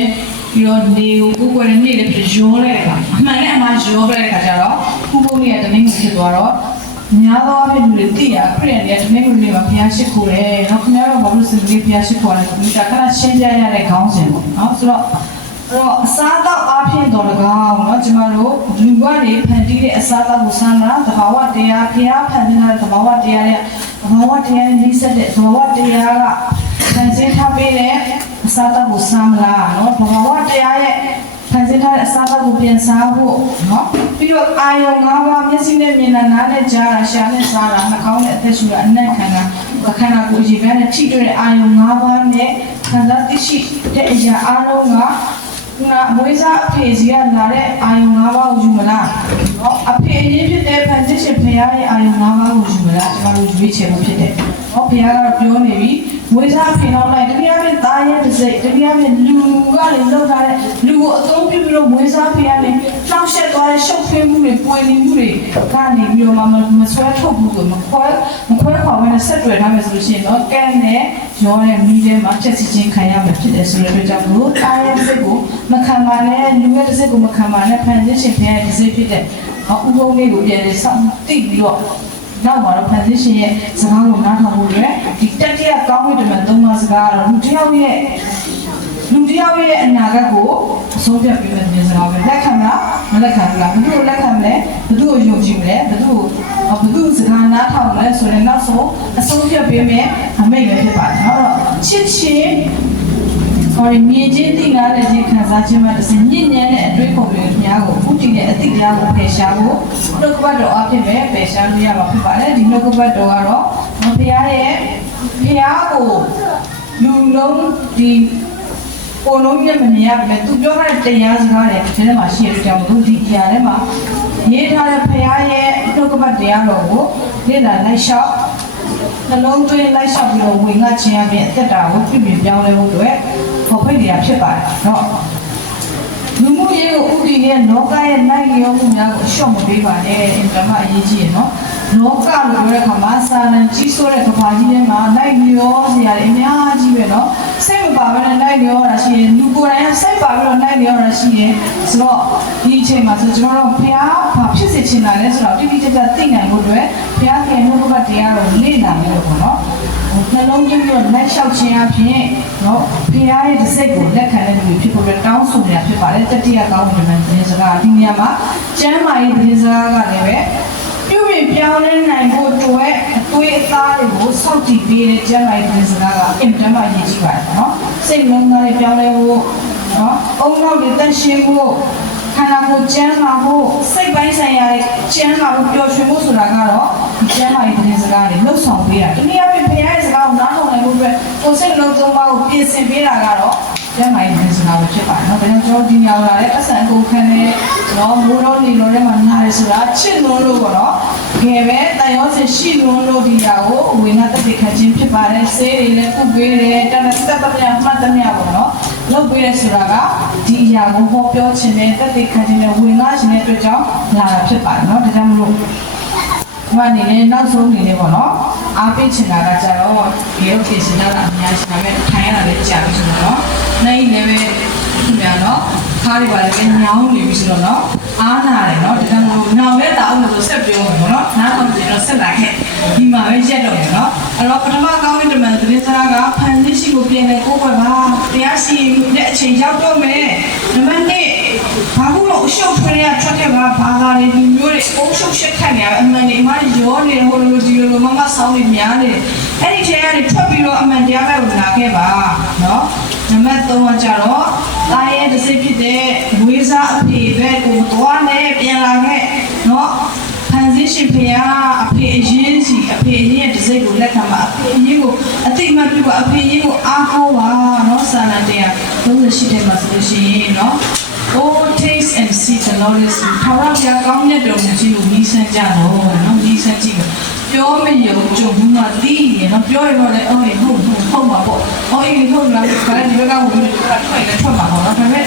ပြီးတော့နေကိုကိုယ်နဲ့နေ့လည်းဖြစ်ရောလိုက်တာအမှန်နဲ့အမှားရောလိုက်တဲ့ခါကျတော့ဥပုံနေ့ကတနင်္ဂနွေဖြစ်သွားတော့ များသောအားဖြင့်လူတွေသိရခရစ်ယာန်တွေတမန်တွေမှာဘုရားရှိခိုးတယ်နော်ခင်ဗျားတို့ဘာလို့စင်ကြီးဘုရားရှိခိုးရတယ်ဒီကခဏရှင်းပြရတဲ့ခေါင်းစဉ်ပေါ့နော်ဆိုတော့အစားတော့အားဖြင့်တော်တကားနော်ကျမတို့လူကနေဖန်တီးတဲ့အစားတော့ကိုစမ်းတာသဘာဝတရားဘုရားဖန်တီးတဲ့သဘာဝတရားနဲ့သဘာဝတရားနဲ့နှိစက်တဲ့သဘာဝတရားကဖန်ဆင်းထားပေးတဲ့အစားတော့ကိုစမ်းလားနော်သဘာဝတရားရဲ့ဖန်ဆင်းထားတဲ့အစားတော့ကိုပြန်စားဖို့နော်ပြီးတော့အာယုံ၅ပါးမျက်စိနဲ့မြင်တာနားနဲ့ကြားတာရှားနဲ့စားတာနှာခေါင်းနဲ့အသက်ရှူတာအနံ့ခံတာခန္ဓာကိုယ်ရေခဲနဲ့ထိတွေ့တဲ့အာယုံ၅ပါးနဲ့ခံစားသိရှိတဲ့အရာအလုံးကမွေးစားအဖေစီကလာတဲ့အာယုံ၅ပါးကိုယူမလားနော်အဖေအရင်ဖြစ်တဲ့ဖန်ဆင်းရှင်ဖခင်ရဲ့အာယုံ၅ပါးကိုယူမလားကျွန်တော်တို့ရွေးချယ်လို့ဖြစ်တယ်။ဟောဖခင်ကတော့ပြောနေပြီမွေးစားဖေတော့လိုက်တကယ်ပဲသားရဲ့တစ်စိတ်တကယ်ပဲလူကလည်းလောက်ထားတဲ့လူကိုအသုံးပြုပြီးတော့မွေးစားဖေရတယ်။တောင်းရှက်သွားတဲ့ရှုပ်ထွေးမှုတွေပွေနေမှုတွေကနေပြီးတော့မဆွဲထုတ်ဘူးကိုမခွဲခွာဘဲနဲ့ဆက်တွေ့ထားမယ်ဆိုလို့ရှိရင်တော့ကဲနဲ့ရောတဲ့မိထဲမှာချက်စီချင်းခံရမှာဖြစ်တယ်ဆိုတဲ့အတွက်ကြောင့်လို့သားရဲ့တစ်စိတ်ကိုမခံပါနဲ့လူရဲ့တစ်စိတ်ကိုမခံပါနဲ့ဖန်ဆင်းရှင်ဖခင်ရဲ့တစ်စိတ်ဖြစ်တဲ့ဥပုံလေးကိုပြန်စောင့်သိပြီးတော့နောက်မှာတော့ဖန်ဆင်းရှင်ရဲ့စကားကိုနားထောင်ဖို့အတွက်ဒီတတိယကောင်းဝိတ္တမသုံးပါးစကားကတော့လူတစ်ယောက်ရဲ့အနာဂတ်ကိုအဆုံးဖြတ်ပြီးတဲ့စကားပဲလက်ခံလားမလက်ခံဘူးလားဘယ်သူကိုလက်ခံမလဲဘယ်သူကိုယုံကြည်မလဲဘယ်သူစကားနားထောင်မလဲဆိုရင်နောက်ဆုံးအဆုံးဖြတ်ပေးမယ်အမိန့်ပဲဖြစ်ပါတယ်နော်ချစ်ချင်းမြင်ချင်းသိနာတဲ့ခြင်းခံစားခြင်းမှတစ်စညဉ့်ဉန်းတဲ့အတွေ့အကြုံတွေများကိုဥတည်တဲ့အသည့်တရားကိုဖယ်ရှားဖို့နှုတ်ကပတ်တော်အဖြစ်ပဲဖယ်ရှားလို့ရမှာဖြစ်ပါတယ်ဒီနှုတ်ကပတ်တော်ကတော့ဘုရားကိုလူလုံးဒီကိုလုံးနဲ့မမြင်ရပဲသူပြောတဲ့တရားစကားတွေဒီထဲမှာရှိရတဲ့ကြောင့်လို့ဒီအရာထဲမှာရေးထားတဲ့ဘုရားရဲ့နှုတ်ကပတ်တရားတော်ကိုလေ့လာလိုက်လျှောက်နှလုံးသွင်းလိုက်လျှောက်ပြီးတော့ဝင်ငါခြင်းအပြင်အသက်တာကိုပြည့်ပြည့်ပြောင်းလဲဖို့အတွက်ဟောဖိတ်နေတာဖြစ်ပါတယ်เนาะလူမှုရေးကိုဥတည်တဲ့လောကရဲ့နိုင်ရောမှုများကိုအလျှော့မပေးပါနဲ့အင်တာမအရေးကြီးရနော်လောကလို့ပြောတဲ့အခါမှာစာလံကြီးဆိုးတဲ့ကဘာကြီးထဲမှာနိုင်ရောစရာတွေအများကြီးပဲเนาะစိတ်မပါဘဲနဲ့နိုင်ရောတာရှိရင်လူကိုယ်တိုင်ကစိတ်ပါပြီးတော့နိုင်ရောတာရှိရင်ဆိုတော့ဒီအချိန်မှာဆိုကျွန်တော်တို့ဘုရားဘာဖြစ်စေချင်တာလဲဆိုတော့တိတိကျကျသိနိုင်ဖို့အတွက်ဘုရားရဲ့နှုတ်ကပတ်တရားကိုလေ့လာနေလို့ပေါ့เนาะနှလုံးသွင်းပြီးတော့လက်လျှောက်ခြင်းအပြင်နော်ဖခင်ရဲ့တစ်စိတ်ကိုလက်ခံတဲ့လူဖြစ်ဖို့တောင်းဆိုနေတာဖြစ်ပါတယ်တတိယကောင်းတဲ့သတင်းစကားဒီနေရာမှာကျမ်းမာရေးသတင်းစကားကလည်းပဲပြုပြင်ပြောင်းလဲနိုင်ဖို့အတွက်အသွေးအသားတွေကိုစောင့်ကြည့်ပေးတဲ့ကျမ်းမာရေးသတင်းစကားကအင်တန်မှရည်ကြီးပါတယ်နော်စိတ်လုံးသားတွေပြောင်းလဲဖို့နော်အုံနောက်တွေတန့်ရှင်းဖို့ခန္ဓာကိုယ်ကျန်းမာဖို့စိတ်ပိုင်းဆိုင်ရာတွေကျန်းမာဖို့ပျော်ရွှင်ဖို့ဆိုတာကတော့ဒီကျန်းမာရေးသတင်းစကားတွေလှုပ်ဆောင်ပေးတာဒီနေ့အပြင်ဖခင်ရဲ့စကားကိုနားထောင်နိုင်ဖို့အတွက်ကိုယ်စိတ်လုံးသုံးပါးကိုပြင်ဆင်ပေးတာကတော့ကျန်းမာရေးသတင်းစကားပဲဖြစ်ပါတယ်နော်ဒါကြောင့်ကျွန်တော်ဒီညောင်လာတဲ့အဆန်အကုန်ခံနေတော့မိုးတော့နေလို့လည်းမနာရဆိုတာချစ်လို့လို့ပေါ့နော်ငယ်ပဲတန်ရောစင်ရှိလို့လို့ဒီဟာကိုဝေငါတက်တဲ့ခံခြင်းဖြစ်ပါတယ်ဆေးတွေလည်းပုတ်ပေးတယ်တန်တက်ပတ်ပြန်မှတ်တယ်များပေါ့နော်လုပ်ပေးရဆိုတာကဒီအရာကိုဟောပြောခြင်းနဲ့တက်တဲ့ခံခြင်းနဲ့ဝေငါခြင်းတဲ့အတွက်ကြောင့်လာတာဖြစ်ပါတယ်နော်ဒါကြောင့်မလို့ဘာနေလဲနောက်ဆုံးနေလဲပေါ့နော်အားပေးချင်တာကကြတော့ဒီလိုဖြစ်နေတာကအများကြီးဒါပေမဲ့ထိုင်ရတာလည်းကြာပြီဆိုတော့နိုင်လည်းပဲခင်ဗျာနော်ခါးတွေပါလည်းညောင်းနေပြီဆိုတော့နော်အားနာတယ်နော်ဒါကြောင့်မို့နောင်လည်းတောင်းလို့ဆက်ပြောမယ်ပေါ့နော်နားထောင်ကြည့်တော့ဆက်လာခဲ့ဒီမှာပဲရက်တော့တယ်နော်အဲ့တော့ပထမကောင်းတဲ့တမန်သတင်းစကားကဖန်ဆင်းရှိကိုပြင်လဲကိုယ်ပဲပါတရားရှိတဲ့အချိန်ရောက်တော့မယ်နံပါတ်1ဘာလို့အရှုပ်ထွေးရထွက်ခဲ့ပါဘာသာတွေလူမျိုးတွေအုံရှုပ်ရှက်ခတ်နေရအမှန်ဒီမှာရောနေဟိုလိုဒီလိုမမဆောင်းနေများနေအဲ့ဒီထဲကနေထွက်ပြီးတော့အမှန်တရားပဲကိုလာခဲ့ပါနော်နံပါတ်3ကကြတော့တာရဲ့တစ်စိတ်ဖြစ်တဲ့ဝေးစားအဖေပဲကိုသွားနေပြန်လာခဲ့နော်ဖန်ဆင်းရှင်ဖခင်အဖေအရင်စီအဖေအရင်တစ်စိတ်ကိုလက်ခံပါအဖေအရင်ကိုအတိတ်မှပြုပါအဖေအရင်ကိုအားကိုးပါနော်စာလံတရား38ထဲမှာဆိုလို့ရှိရင်နော်Oh taste and see the Lord is good. ထာဝရဘုရားကောင်းမြတ်တော်မူခြင်းကိုမြည်ဆန်းကြတော့နော်မြည်ဆန်းကြည့်ပြောမယုံကြုံမှုမှသိရင်နော်ပြောရတော့လေအော်ဟုတ်မှာပေါ့အော်ဟုတ်လားခါဒီဘက်ကဝင်ထွက်မှာပေါ့နော်ဒါပေမဲ့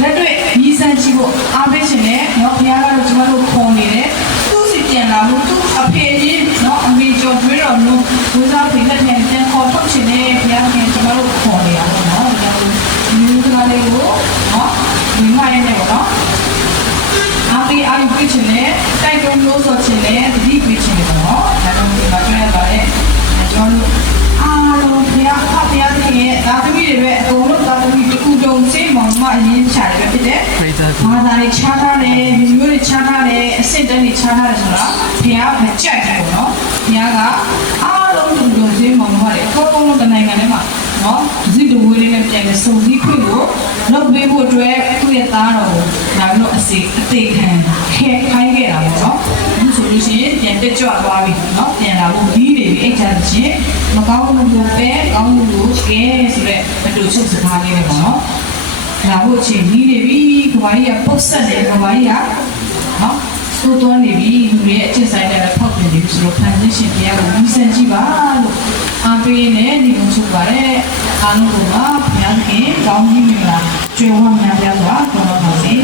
လက်တွေ့မြည်ဆန်းကြည့်ဖို့အားပေးခြင်းနဲ့နော်ဘုရားကတော့ကျွန်တော်တို့ခေါ်နေတယ်သူ့စီပြန်လာမှုသူ့အဖေကြီးနော်အမေကျော်တွေးတော်မူဘုရားဖိလက်နဲ့ပြန်ခေါ်ထုတ်ခြင်းနဲ့ဘုရားခင်ကျွန်တော်တို့ခေါ်နေရတော့နော်ဒါကြောင့်ဒီကလေးကိုနော်ဒီမှာရနေပေါ့နော်အားပေးအားယူ ပေးချင်တယ်တိုက်တွန်းလို့ဆိုချင်တယ်တတိပေးချင်တယ်ပေါ့နော်ဒါတော့ဒီမှာတွေ့ရပါတယ်ကျွန်တော်အားလုံးဘုရားတကယ်ဒါသမီးတွေပဲအကုန်လုံးဒါသမီးတစ်ခုတုံးစိတ်မောင်မအရင်ချတယ်ပဲဖြစ်တယ်ဘာသာတွေချထားတယ်ဒီမျိုးတွေချထားတယ်အစစ်တန်းတွေချထားတယ်ဆိုတာဘုရားမကြိုက်ဘူးပေါ့နော်ဘုရားကအားလုံးတုံးစိတ်မောင်မတွေအကုန်လုံးတနိုင်ငံထဲမှာနော်ဇိတဝေးလေးနဲ့ပြန်လဲစုံစည်းခွင့်ကိုလုပ်ပေးဖို့အတွက်သူ့ရဲ့သားတော်ကိုဒါပြီးတော့အသေးခံခဲခိုင်းခဲ့တာပေါ့နော်အခုဆိုလို့ရှိရင်ပြန်တက်ကြွသွားပြီနော်ပြန်လာဖို့ပြီးနေပြီအဲ့ချာချင်းမကောင်းမှုကိုပဲကောင်းမှုကိုကဲဆိုတဲ့အတူချုပ်စကားလေးတွေပေါ့နော်လာဖို့အချိန်ပြီးနေပြီကဘာကြီးကပုတ်ဆက်တယ်ကဘာကြီးကနော်သို့တော်နေပြီလူရဲ့အကျင့်ဆိုင်တဲ့ဖောက်ပြန်နေပြီဆိုတော့ transition တရားကိုပြီးစံကြည့်ပါလို့အားပေးနေဒီလိုချုပ်ပါတယ်အားလုံးကဘုရားခင်ကောင်းကြီးမင်္ဂလာကျွေးဝမ်းများစွာတော်တော်ပါစေ